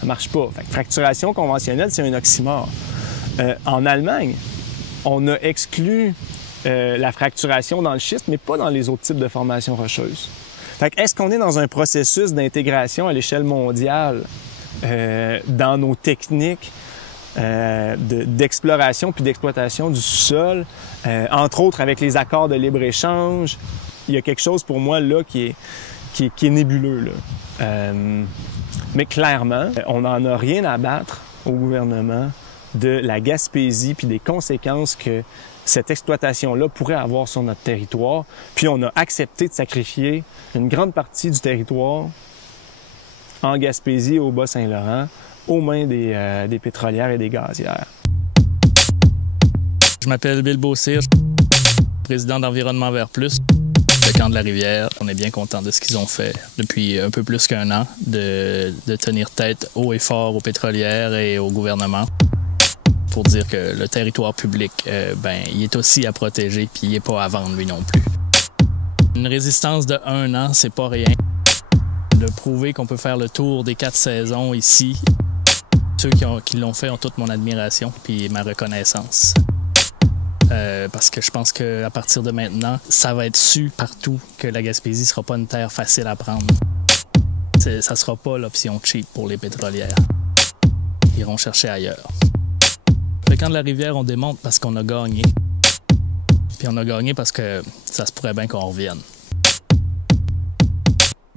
ça marche pas. Fait que fracturation conventionnelle, c'est un oxymore. En Allemagne, on a exclu la fracturation dans le schiste, mais pas dans les autres types de formations rocheuses. Fait que est-ce qu'on est dans un processus d'intégration à l'échelle mondiale dans nos techniques d'exploration puis d'exploitation du sous-sol, entre autres avec les accords de libre-échange? Il y a quelque chose pour moi là qui est nébuleux, là. Mais clairement, on n'en a rien à battre au gouvernement de la Gaspésie puis des conséquences que cette exploitation-là pourrait avoir sur notre territoire. Puis on a accepté de sacrifier une grande partie du territoire en Gaspésie et au Bas-Saint-Laurent aux mains des pétrolières et des gazières. Je m'appelle Bill Beaucire, président d'Environnement Vert Plus. Le camp de la Rivière, on est bien content de ce qu'ils ont fait depuis un peu plus qu'un an, de tenir tête haut et fort aux pétrolières et au gouvernement pour dire que le territoire public, il est aussi à protéger puis il n'est pas à vendre lui non plus. Une résistance de 1 an, c'est pas rien. De prouver qu'on peut faire le tour des 4 saisons ici, ceux qui l'ont fait ont toute mon admiration puis ma reconnaissance. Parce que je pense qu'à partir de maintenant, ça va être su partout que la Gaspésie ne sera pas une terre facile à prendre. Ça ne sera pas l'option cheap pour les pétrolières. Ils iront chercher ailleurs. Le camp de la Rivière, on démonte parce qu'on a gagné. Puis on a gagné parce que ça se pourrait bien qu'on revienne.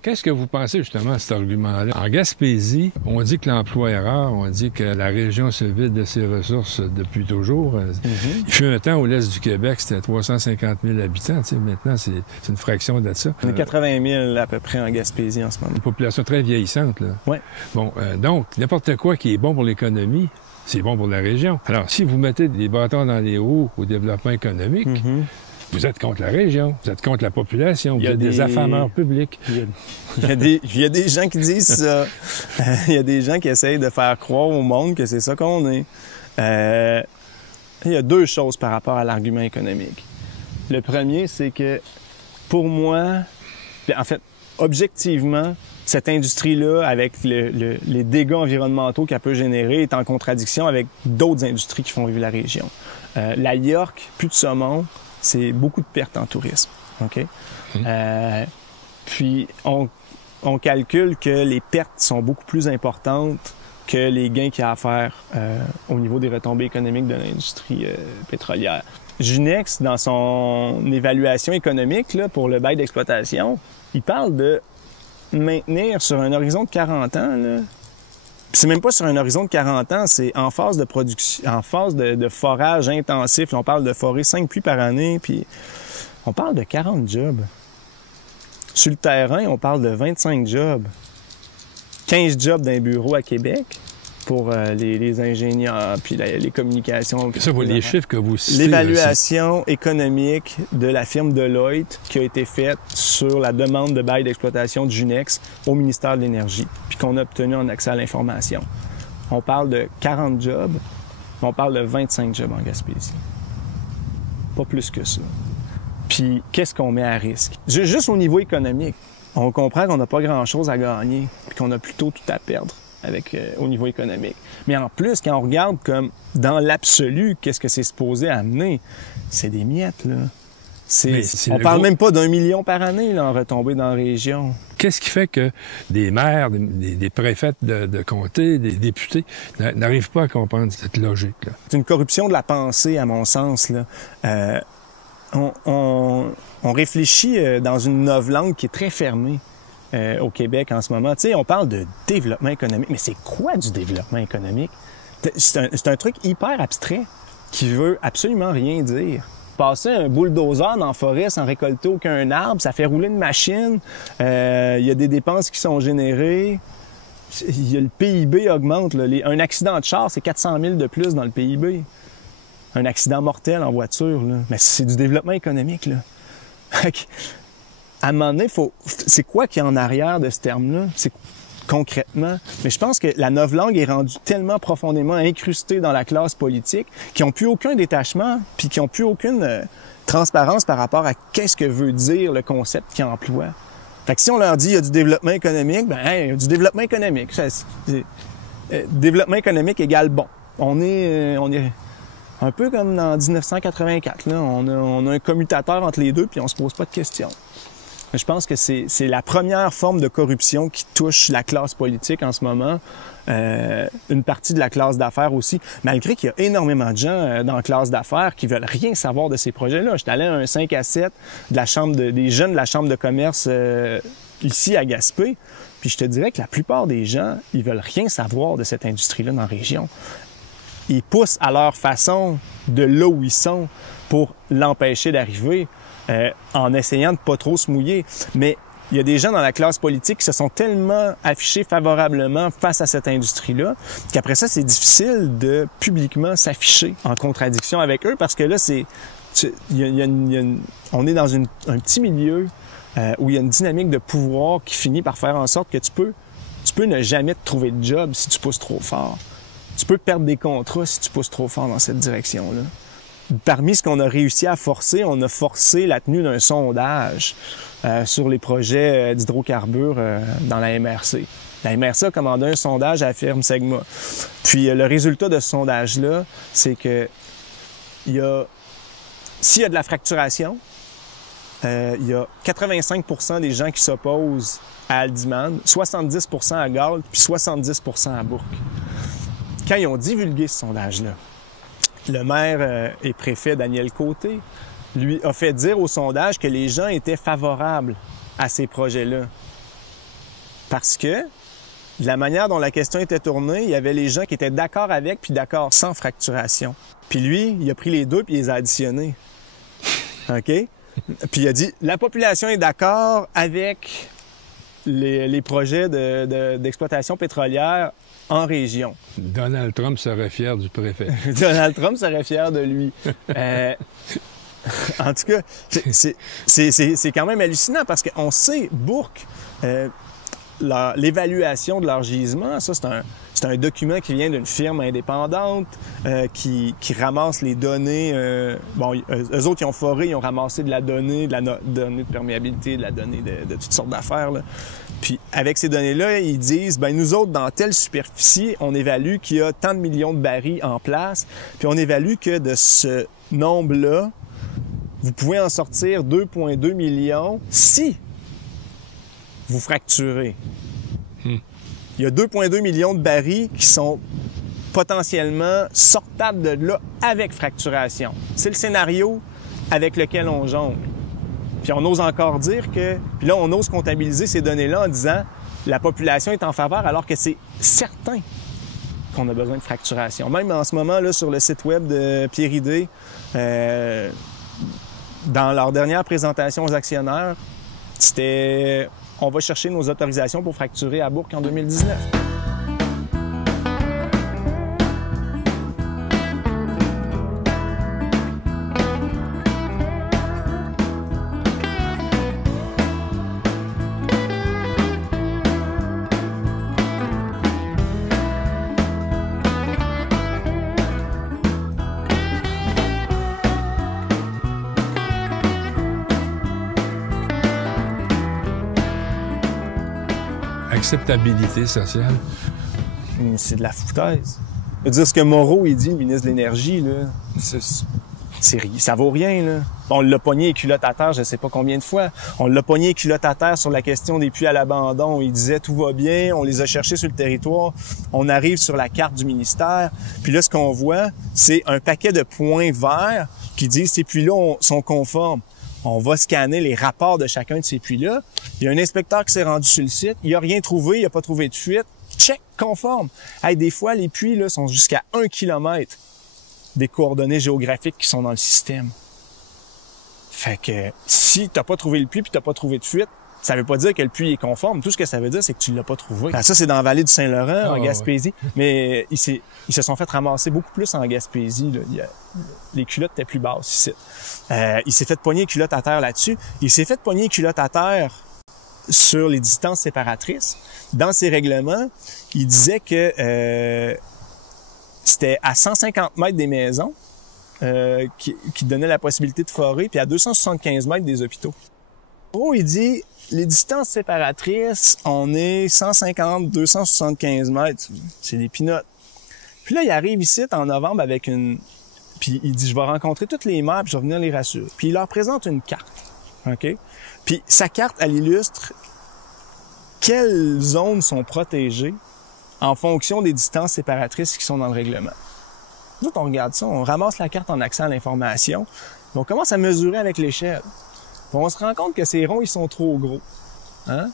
Qu'est-ce que vous pensez justement à cet argument-là? En Gaspésie, on dit que l'emploi est rare, on dit que la région se vide de ses ressources depuis toujours. Il fut un temps au l'est du Québec, c'était 350 000 habitants. Maintenant, c'est une fraction de ça. On est 80 000 à peu près en Gaspésie en ce moment. Une population très vieillissante, là. Ouais. Bon, donc, n'importe quoi qui est bon pour l'économie, c'est bon pour la région. Alors, si vous mettez des bâtons dans les roues au développement économique, vous êtes contre la région, vous êtes contre la population, vous êtes des affameurs publics. Il y a des gens qui disent ça. Il y a des gens qui essayent de faire croire au monde que c'est ça qu'on est. Il y a 2 choses par rapport à l'argument économique. Le premier, c'est que pour moi, en fait, objectivement, cette industrie-là, avec les dégâts environnementaux qu'elle peut générer, est en contradiction avec d'autres industries qui font vivre la région. La York, plus de saumon, c'est beaucoup de pertes en tourisme. OK? Puis, on calcule que les pertes sont beaucoup plus importantes que les gains qu'il y a à faire au niveau des retombées économiques de l'industrie pétrolière. Junex, dans son évaluation économique là, pour le bail d'exploitation, il parle de maintenir sur un horizon de 40 ans, là. C'est même pas sur un horizon de 40 ans, c'est en phase de production, en phase de forage intensif. Là, on parle de forer 5 puits par année, puis on parle de 40 jobs. Sur le terrain, on parle de 25 jobs. 15 jobs d'un bureau à Québec pour les ingénieurs, puis les communications. Ça, vous les chiffres que vous citez. L'évaluation économique de la firme Deloitte qui a été faite sur la demande de bail d'exploitation de Junex au ministère de l'Énergie, puis qu'on a obtenu en accès à l'information. On parle de 40 jobs, mais on parle de 25 jobs en Gaspésie. Pas plus que ça. Puis, qu'est-ce qu'on met à risque? Juste au niveau économique, on comprend qu'on n'a pas grand-chose à gagner, puis qu'on a plutôt tout à perdre au niveau économique. Mais en plus, quand on regarde comme dans l'absolu, qu'est-ce que c'est supposé amener? C'est des miettes, là. On parle même pas d'1 million par année là, en retombée dans la région. Qu'est-ce qui fait que des maires, des préfets de comté, des députés n'arrivent pas à comprendre cette logique-là? C'est une corruption de la pensée, à mon sens, là. On réfléchit dans une novlangue qui est très fermée au Québec en ce moment. Tu sais, on parle de développement économique, mais c'est quoi du développement économique? C'est un truc hyper abstrait qui veut absolument rien dire. Passer un bulldozer dans la forêt sans récolter aucun arbre, ça fait rouler une machine, il y a des dépenses qui sont générées, le PIB augmente. Là. Un accident de char, c'est 400 000 de plus dans le PIB. Un accident mortel en voiture, là. Mais c'est du développement économique, là. À un moment donné, c'est quoi qui est en arrière de ce terme-là? C'est concrètement. Mais je pense que la novlangue est rendue tellement profondément incrustée dans la classe politique qu'ils n'ont plus aucun détachement puis qu'ils n'ont plus aucune transparence par rapport à qu'est-ce que veut dire le concept qu'ils emploient. Fait que si on leur dit qu'il y a du développement économique, ben hey, il y a du développement économique. Développement économique égale bon. On est Un peu comme dans 1984, là, on a un commutateur entre les deux, puis on se pose pas de questions. Je pense que c'est la première forme de corruption qui touche la classe politique en ce moment, une partie de la classe d'affaires aussi, malgré qu'il y a énormément de gens dans la classe d'affaires qui veulent rien savoir de ces projets-là. J'étais allé à un 5 à 7 de la chambre des jeunes de la chambre de commerce ici à Gaspé, puis je te dirais que la plupart des gens, ils veulent rien savoir de cette industrie-là dans la région. Ils poussent à leur façon de là où ils sont pour l'empêcher d'arriver, en essayant de pas trop se mouiller. Mais il y a des gens dans la classe politique qui se sont tellement affichés favorablement face à cette industrie-là qu'après ça, c'est difficile de publiquement s'afficher en contradiction avec eux parce que là, on est dans un petit milieu où il y a une dynamique de pouvoir qui finit par faire en sorte que tu peux ne jamais te trouver de job si tu pousses trop fort. Tu peux perdre des contrats si tu pousses trop fort dans cette direction-là. Parmi ce qu'on a réussi à forcer, on a forcé la tenue d'un sondage sur les projets d'hydrocarbures dans la MRC. La MRC a commandé un sondage à la firme Segma. Puis le résultat de ce sondage-là, c'est que s'il y a de la fracturation, il y a 85% des gens qui s'opposent à Aldiman, 70% à Galt, puis 70% à Bourque. Quand ils ont divulgué ce sondage-là, le maire et préfet Daniel Côté lui a fait dire au sondage que les gens étaient favorables à ces projets-là. Parce que, de la manière dont la question était tournée, il y avait les gens qui étaient d'accord avec puis d'accord sans fracturation. Puis lui, il a pris les deux puis il les a additionnés. OK? Puis il a dit, la population est d'accord avec les projets d'exploitation pétrolière en région. Donald Trump serait fier du préfet. Donald Trump serait fier de lui. En tout cas, c'est quand même hallucinant parce qu'on sait, Bourque, l'évaluation de leur gisement, ça c'est un document qui vient d'une firme indépendante qui ramasse les données. Eux autres, ils ont foré, ils ont ramassé de la donnée, donnée de perméabilité, de la donnée de toutes sortes d'affaires, là. Puis avec ces données-là, ils disent, nous autres, dans telle superficie, on évalue qu'il y a tant de millions de barils en place, puis on évalue que de ce nombre-là, vous pouvez en sortir 2,2 millions si vous fracturez. Il y a 2,2 millions de barils qui sont potentiellement sortables de là avec fracturation. C'est le scénario avec lequel on jongle. Puis on ose encore dire que... Puis là, on ose comptabiliser ces données-là en disant la population est en faveur alors que c'est certain qu'on a besoin de fracturation. Même en ce moment, là, sur le site web de Pierre Idé, dans leur dernière présentation aux actionnaires, c'était « On va chercher nos autorisations pour fracturer à Bourque en 2019 ». Acceptabilité sociale. C'est de la foutaise. Je veux dire, ce que Moreau, il dit, le ministre de l'Énergie, là, ça vaut rien, là. On l'a pogné les culottes à terre, je sais pas combien de fois. On l'a pogné les culottes à terre sur la question des puits à l'abandon. Il disait tout va bien, on les a cherchés sur le territoire. On arrive sur la carte du ministère. Puis là, ce qu'on voit, c'est un paquet de points verts qui disent ces puits-là sont conformes. On va scanner les rapports de chacun de ces puits-là. Il y a un inspecteur qui s'est rendu sur le site. Il a rien trouvé, il a pas trouvé de fuite. Check, conforme. Hey, des fois, les puits là, sont jusqu'à 1 kilomètre des coordonnées géographiques qui sont dans le système. Fait que si t'as pas trouvé le puits puis t'as pas trouvé de fuite, ça veut pas dire que le puits est conforme. Tout ce que ça veut dire, c'est que tu l'as pas trouvé. Ça, c'est dans la vallée du Saint-Laurent, en Gaspésie. Ouais. Mais ils se sont fait ramasser beaucoup plus en Gaspésie. Là. Les culottes étaient plus basses ici. Il s'est fait pogner les culottes à terre là-dessus. Il s'est fait pogner les culottes à terre sur les distances séparatrices. Dans ses règlements, il disait que c'était à 150 mètres des maisons qui donnait la possibilité de forer, puis à 275 mètres des hôpitaux. Oh, il dit, les distances séparatrices, on est 150, 275 mètres. C'est des pinottes. Puis là, il arrive ici en novembre avec une Puis il dit, je vais rencontrer toutes les maires, puis je vais venir les rassurer. Puis il leur présente une carte, OK? Puis sa carte, elle illustre quelles zones sont protégées en fonction des distances séparatrices qui sont dans le règlement. Nous, on regarde ça, on ramasse la carte en accès à l'information, on commence à mesurer avec l'échelle. Puis on se rend compte que ces ronds, ils sont trop gros. Hein?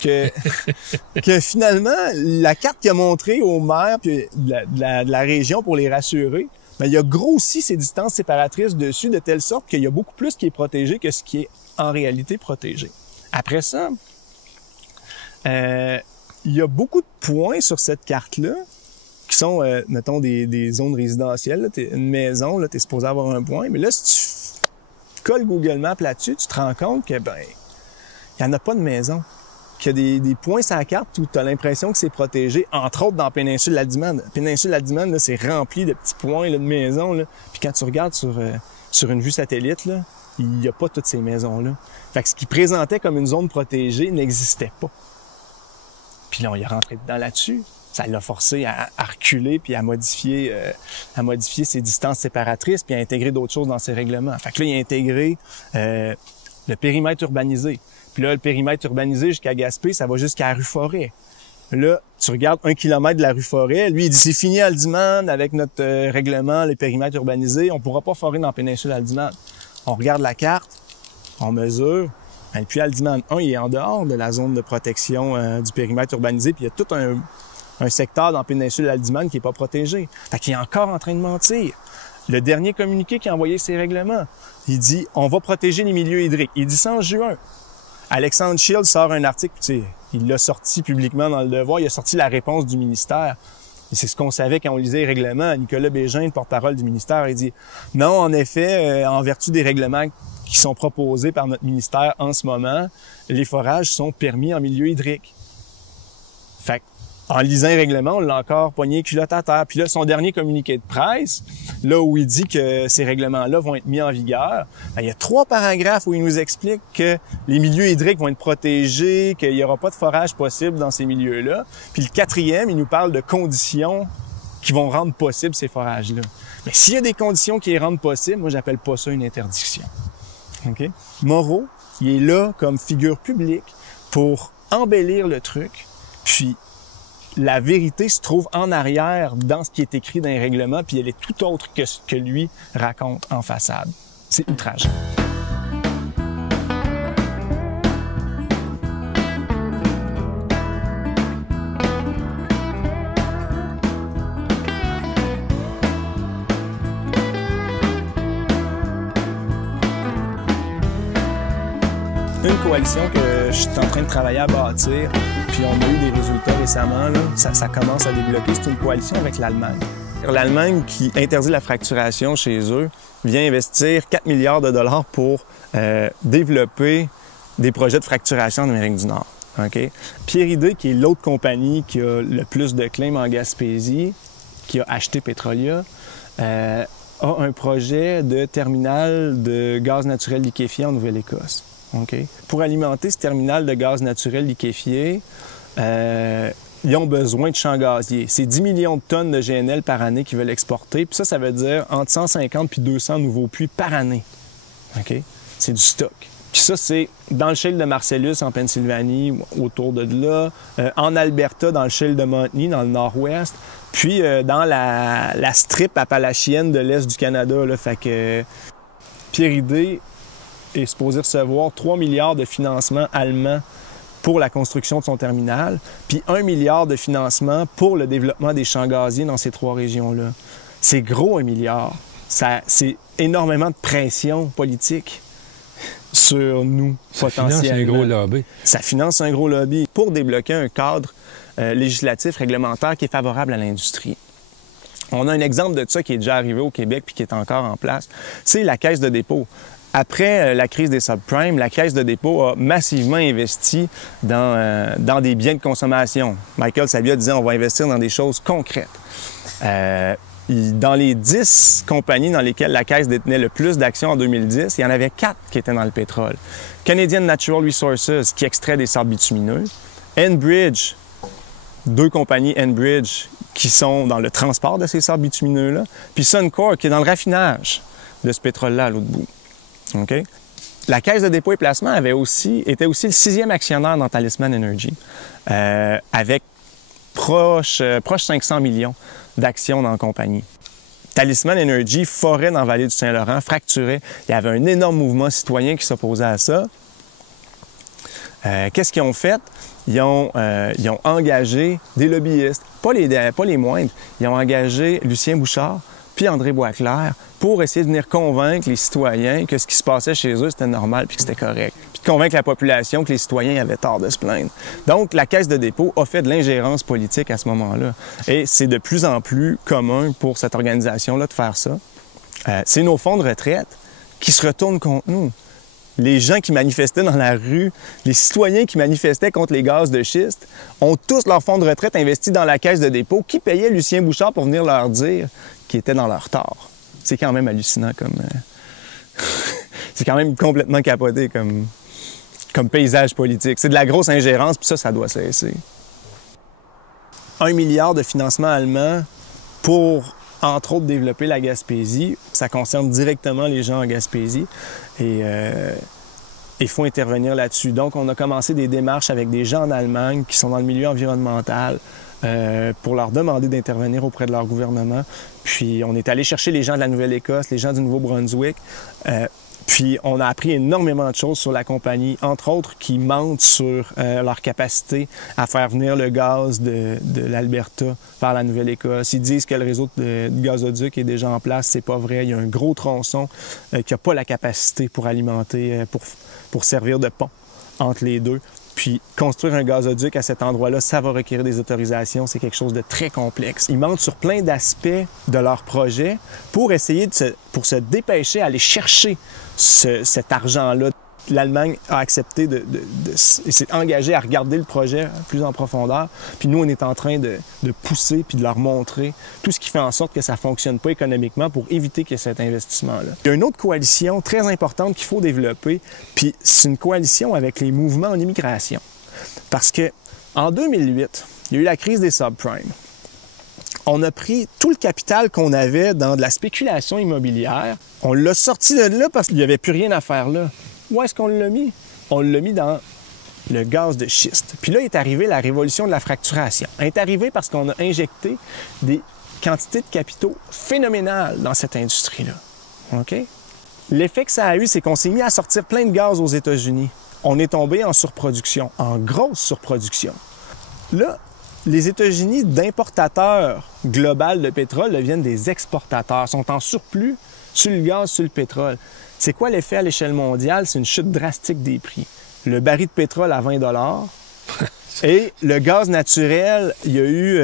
Que finalement, la carte qu'il a montrée aux maires puis de la région pour les rassurer, ben, il a grossi ces distances séparatrices dessus de telle sorte qu'il y a beaucoup plus qui est protégé que ce qui est en réalité protégé. Après ça, il y a beaucoup de points sur cette carte-là qui sont, mettons, des zones résidentielles. Là, une maison, là, t'es supposé avoir un point. Mais là, si tu colles Google Maps là-dessus, tu te rends compte que, ben, il n'y en a pas de maison. Qu'il y a des points sur la carte où tu as l'impression que c'est protégé, entre autres dans la péninsule Haldimand. La péninsule Haldimand, là, c'est rempli de petits points là, de maisons. Là. Puis quand tu regardes sur une vue satellite, là, il n'y a pas toutes ces maisons-là. Fait que ce qui présentait comme une zone protégée n'existait pas. Puis là, on y est rentré dedans là-dessus. Ça l'a forcé à reculer puis à modifier ses distances séparatrices puis à intégrer d'autres choses dans ses règlements. Fait que là, il a intégré le périmètre urbanisé. Puis là, le périmètre urbanisé jusqu'à Gaspé, ça va jusqu'à la rue Forêt. Là, tu regardes 1 kilomètre de la rue Forêt. Lui, il dit, c'est fini Haldimand avec notre règlement, les périmètres urbanisés. On pourra pas forer dans la péninsule Haldimand. On regarde la carte, on mesure. Et puis Haldimand 1, il est en dehors de la zone de protection du périmètre urbanisé. Puis il y a tout un secteur dans la péninsule Haldimand qui est pas protégé. Fait qu'il est encore en train de mentir. Le dernier communiqué qui a envoyé ses règlements, il dit, on va protéger les milieux hydriques. Il dit ça en juin. Alexandre Shields sort un article, tu sais, il l'a sorti publiquement dans Le Devoir, il a sorti la réponse du ministère. Et c'est ce qu'on savait quand on lisait les règlements. Nicolas Bégin, le porte-parole du ministère, il dit « Non, en effet, en vertu des règlements qui sont proposés par notre ministère en ce moment, les forages sont permis en milieu hydrique. » Fait en lisant les règlements, on l'a encore pogné culotte à terre. Puis là, son dernier communiqué de presse, là où il dit que ces règlements-là vont être mis en vigueur, ben, il y a 3 paragraphes où il nous explique que les milieux hydriques vont être protégés, qu'il n'y aura pas de forage possible dans ces milieux-là. Puis le 4e, il nous parle de conditions qui vont rendre possible ces forages-là. Mais s'il y a des conditions qui les rendent possibles, moi, j'appelle pas ça une interdiction. Okay? Moreau, il est là comme figure publique pour embellir le truc, puis la vérité se trouve en arrière dans ce qui est écrit dans les règlements, puis elle est tout autre que ce que lui raconte en façade. C'est outrageant. Une coalition que je suis en train de travailler à bâtir, puis on a eu des résultats récemment, là, ça commence à débloquer, c'est une coalition avec l'Allemagne. L'Allemagne, qui interdit la fracturation chez eux, vient investir 4 milliards de dollars pour développer des projets de fracturation en Amérique du Nord. Okay? Pierre Idé, qui est l'autre compagnie qui a le plus de claims en Gaspésie, qui a acheté Petrolia, a un projet de terminal de gaz naturel liquéfié en Nouvelle-Écosse. Okay. Pour alimenter ce terminal de gaz naturel liquéfié, ils ont besoin de champs gaziers. C'est 10 millions de tonnes de GNL par année qu'ils veulent exporter. Puis ça veut dire entre 150 et 200 nouveaux puits par année. Okay. C'est du stock. Puis ça, c'est dans le shale de Marcellus, en Pennsylvanie, autour de là. En Alberta, dans le shale de Montney, dans le nord-ouest. Puis dans la strip appalachienne de l'est du Canada. Là. Fait que Pierre Idé est supposé recevoir 3 milliards de financement allemand pour la construction de son terminal, puis 1 milliard de financement pour le développement des champs gaziers dans ces 3 régions-là. C'est gros, 1 milliard. C'est énormément de pression politique sur nous, potentiellement. Ça finance un gros lobby. Ça finance un gros lobby pour débloquer un cadre législatif, réglementaire qui est favorable à l'industrie. On a un exemple de ça qui est déjà arrivé au Québec puis qui est encore en place. C'est la Caisse de dépôt. Après la crise des subprimes, la Caisse de dépôt a massivement investi dans des biens de consommation. Michael Sabia disait on va investir dans des choses concrètes. Dans les 10 compagnies dans lesquelles la Caisse détenait le plus d'actions en 2010, il y en avait 4 qui étaient dans le pétrole. Canadian Natural Resources, qui extrait des sables bitumineux. Enbridge, 2 compagnies Enbridge, qui sont dans le transport de ces sables bitumineux-là, puis Suncor, qui est dans le raffinage de ce pétrole-là à l'autre bout. Okay? La Caisse de dépôt et placement était aussi le 6e actionnaire dans Talisman Energy, avec proche 500 millions d'actions dans la compagnie. Talisman Energy forait dans la vallée du Saint-Laurent, fracturait. Il y avait un énorme mouvement citoyen qui s'opposait à ça. Qu'est-ce qu'ils ont fait? Ils ont engagé des lobbyistes, pas les moindres. Ils ont engagé Lucien Bouchard puis André Boisclair pour essayer de venir convaincre les citoyens que ce qui se passait chez eux, c'était normal puis que c'était correct. Puis de convaincre la population que les citoyens avaient tort de se plaindre. Donc, la Caisse de dépôt a fait de l'ingérence politique à ce moment-là. Et c'est de plus en plus commun pour cette organisation-là de faire ça. C'est nos fonds de retraite qui se retournent contre nous. Les gens qui manifestaient dans la rue, les citoyens qui manifestaient contre les gaz de schiste, ont tous leurs fonds de retraite investis dans la Caisse de dépôt qui payait Lucien Bouchard pour venir leur dire qu'ils étaient dans leur tort. C'est quand même hallucinant comme... c'est quand même complètement capoté comme paysage politique. C'est de la grosse ingérence, puis ça doit cesser. 1 milliard de financement allemand pour, entre autres, développer la Gaspésie. Ça concerne directement les gens en Gaspésie. Et il faut intervenir là-dessus. Donc, on a commencé des démarches avec des gens en Allemagne qui sont dans le milieu environnemental pour leur demander d'intervenir auprès de leur gouvernement. Puis, on est allé chercher les gens de la Nouvelle-Écosse, les gens du Nouveau-Brunswick. Puis, on a appris énormément de choses sur la compagnie, entre autres qui mentent sur leur capacité à faire venir le gaz de l'Alberta vers la Nouvelle-Écosse. Ils disent que le réseau de gazoduc est déjà en place. C'est pas vrai. Il y a un gros tronçon qui n'a pas la capacité pour alimenter, pour servir de pont entre les deux. Puis, construire un gazoduc à cet endroit-là, ça va requérir des autorisations. C'est quelque chose de très complexe. Ils mentent sur plein d'aspects de leur projet pour essayer pour se dépêcher à aller chercher cet argent-là. L'Allemagne a accepté s'est engagée à regarder le projet plus en profondeur. Puis nous, on est en train de pousser puis de leur montrer tout ce qui fait en sorte que ça ne fonctionne pas économiquement pour éviter qu'il y ait cet investissement-là. Il y a une autre coalition très importante qu'il faut développer, puis c'est une coalition avec les mouvements en immigration. Parce que en 2008, il y a eu la crise des subprimes. On a pris tout le capital qu'on avait dans de la spéculation immobilière, on l'a sorti de là parce qu'il n'y avait plus rien à faire là. Où est-ce qu'on l'a mis? On l'a mis dans le gaz de schiste. Puis là est arrivée la révolution de la fracturation. Elle est arrivée parce qu'on a injecté des quantités de capitaux phénoménales dans cette industrie-là. OK? L'effet que ça a eu, c'est qu'on s'est mis à sortir plein de gaz aux États-Unis. On est tombé en surproduction, en grosse surproduction. Là, les États-Unis, d'importateurs global de pétrole, deviennent des exportateurs, sont en surplus sur le gaz, sur le pétrole. C'est quoi l'effet à l'échelle mondiale? C'est une chute drastique des prix. Le baril de pétrole à 20 $ et le gaz naturel, il y a eu,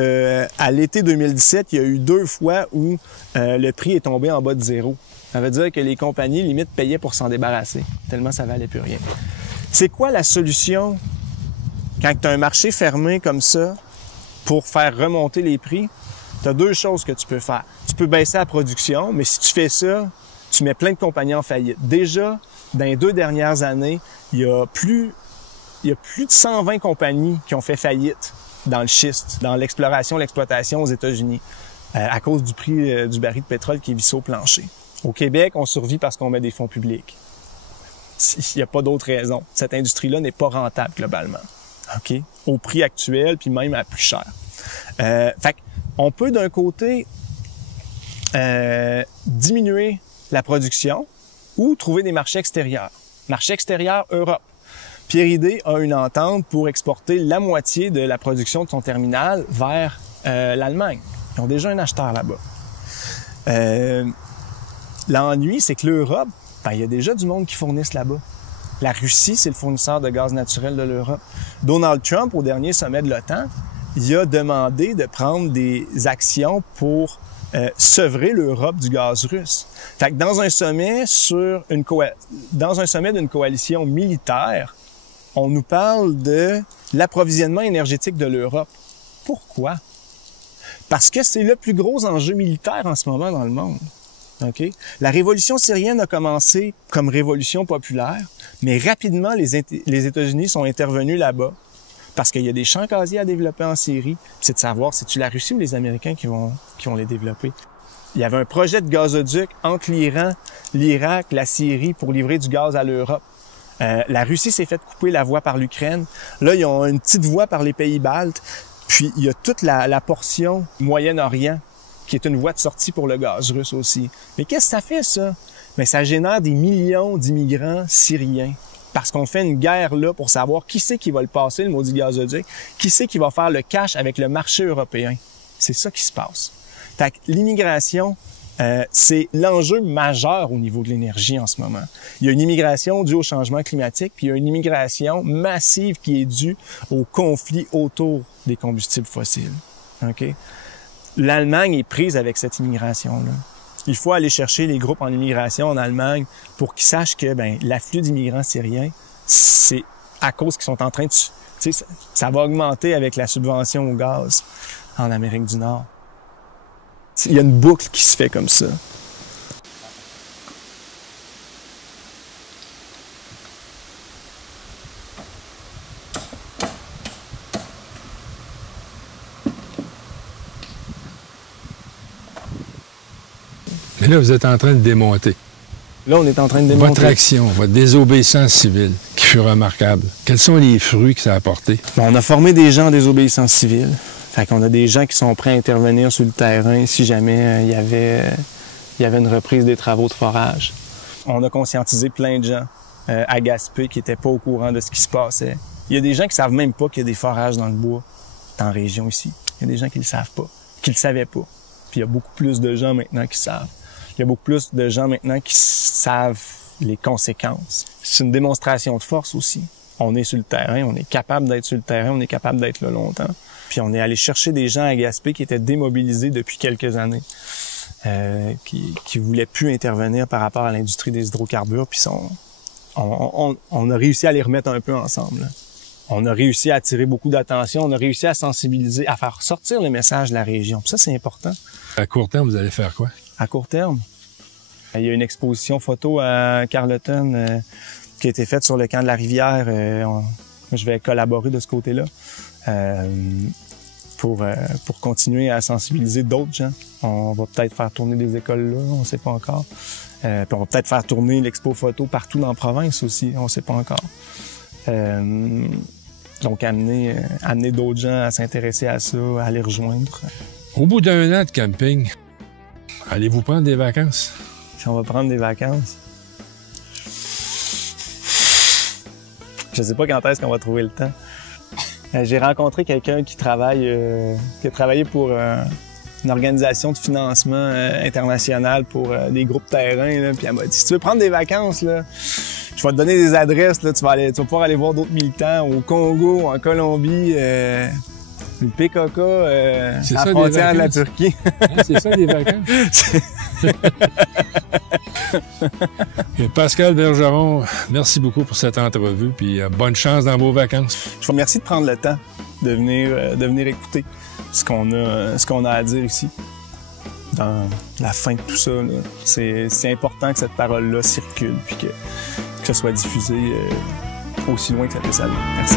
à l'été 2017, il y a eu 2 fois où le prix est tombé en bas de zéro. Ça veut dire que les compagnies, limite, payaient pour s'en débarrasser, tellement ça valait plus rien. C'est quoi la solution quand tu as un marché fermé comme ça pour faire remonter les prix? Tu as 2 choses que tu peux faire. Tu peux baisser la production, mais si tu fais ça, tu mets plein de compagnies en faillite. Déjà, dans les 2 dernières années, il y a plus de 120 compagnies qui ont fait faillite dans le schiste, dans l'exploration, l'exploitation aux États-Unis, à cause du prix du baril de pétrole qui est vissé au plancher. Au Québec, on survit parce qu'on met des fonds publics. Il n'y a pas d'autre raison. Cette industrie-là n'est pas rentable globalement. OK? Au prix actuel, puis même à plus cher. Fait qu'on peut d'un côté diminuer la production ou trouver des marchés extérieurs. Marché extérieur, Europe. Pierre Idé a une entente pour exporter la moitié de la production de son terminal vers l'Allemagne. Ils ont déjà un acheteur là-bas. L'ennui, c'est que l'Europe, il y a déjà du monde qui fournisse là-bas. La Russie, c'est le fournisseur de gaz naturel de l'Europe. Donald Trump, au dernier sommet de l'OTAN, il a demandé de prendre des actions pour sevrer l'Europe du gaz russe. Fait que dans un sommet d'une coalition militaire, on nous parle de l'approvisionnement énergétique de l'Europe. Pourquoi? Parce que c'est le plus gros enjeu militaire en ce moment dans le monde. Okay? La révolution syrienne a commencé comme révolution populaire, mais rapidement, les États-Unis sont intervenus là-bas parce qu'il y a des champs gaziers à développer en Syrie. C'est de savoir, c'est-tu la Russie ou les Américains qui vont les développer. Il y avait un projet de gazoduc entre l'Iran, l'Irak, la Syrie pour livrer du gaz à l'Europe. La Russie s'est fait couper la voie par l'Ukraine. Là, ils ont une petite voie par les pays baltes. Puis, il y a toute la portion Moyen-Orient qui est une voie de sortie pour le gaz russe aussi. Mais qu'est-ce que ça fait, ça? Mais ça génère des millions d'immigrants syriens. Parce qu'on fait une guerre là pour savoir qui c'est qui va le passer, le maudit gazoduc, qui c'est qui va faire le cash avec le marché européen. C'est ça qui se passe. Fait que l'immigration, c'est l'enjeu majeur au niveau de l'énergie en ce moment. Il y a une immigration due au changement climatique, puis il y a une immigration massive qui est due au conflit autour des combustibles fossiles. Okay? L'Allemagne est prise avec cette immigration-là. Il faut aller chercher les groupes en immigration en Allemagne pour qu'ils sachent que l'afflux d'immigrants syriens, c'est à cause qu'ils sont en train de... Tu sais, ça va augmenter avec la subvention au gaz en Amérique du Nord. Il y a une boucle qui se fait comme ça. Mais là, vous êtes en train de démonter. Là, on est en train de démonter. Votre action, votre désobéissance civile, qui fut remarquable. Quels sont les fruits que ça a apporté? Bon, on a formé des gens en désobéissance civile. Fait qu'on a des gens qui sont prêts à intervenir sur le terrain si jamais il y avait une reprise des travaux de forage. On a conscientisé plein de gens à Gaspé qui n'étaient pas au courant de ce qui se passait. Il y a des gens qui savent même pas qu'il y a des forages dans le bois, dans la région ici. Il y a des gens qui le savent pas, qui le savaient pas. Puis il y a beaucoup plus de gens maintenant qui savent. Il y a beaucoup plus de gens maintenant qui savent les conséquences. C'est une démonstration de force aussi. On est sur le terrain, on est capable d'être sur le terrain, on est capable d'être là longtemps. Puis on est allé chercher des gens à Gaspé qui étaient démobilisés depuis quelques années, qui voulaient plus intervenir par rapport à l'industrie des hydrocarbures. Puis on a réussi à les remettre un peu ensemble, là. On a réussi à attirer beaucoup d'attention, on a réussi à sensibiliser, à faire sortir le message de la région. Puis ça, c'est important. À court terme, vous allez faire quoi? À court terme, il y a une exposition photo à Carleton qui a été faite sur le camp de la rivière. Je vais collaborer de ce côté-là pour continuer à sensibiliser d'autres gens. On va peut-être faire tourner des écoles là, on ne sait pas encore. Puis on va peut-être faire tourner l'expo photo partout dans la province aussi, on ne sait pas encore. Donc amener d'autres gens à s'intéresser à ça, à les rejoindre. Au bout d'un an de camping, allez-vous prendre des vacances? Si on va prendre des vacances, je sais pas quand est-ce qu'on va trouver le temps. J'ai rencontré quelqu'un qui a travaillé pour une organisation de financement international pour des groupes terrains. Là, puis elle m'a dit, si tu veux prendre des vacances, là, je vais te donner des adresses. Là, tu vas pouvoir aller voir d'autres militants au Congo, en Colombie, le PKK, à la frontière de la Turquie. C'est ça, des vacances? Et Pascal Bergeron, merci beaucoup pour cette entrevue, puis bonne chance dans vos vacances. Je vous remercie de prendre le temps de venir écouter ce qu'on a à dire ici. Dans la fin de tout ça, c'est important que cette parole-là circule, puis que ce soit diffusé aussi loin que ça peut aller. Merci.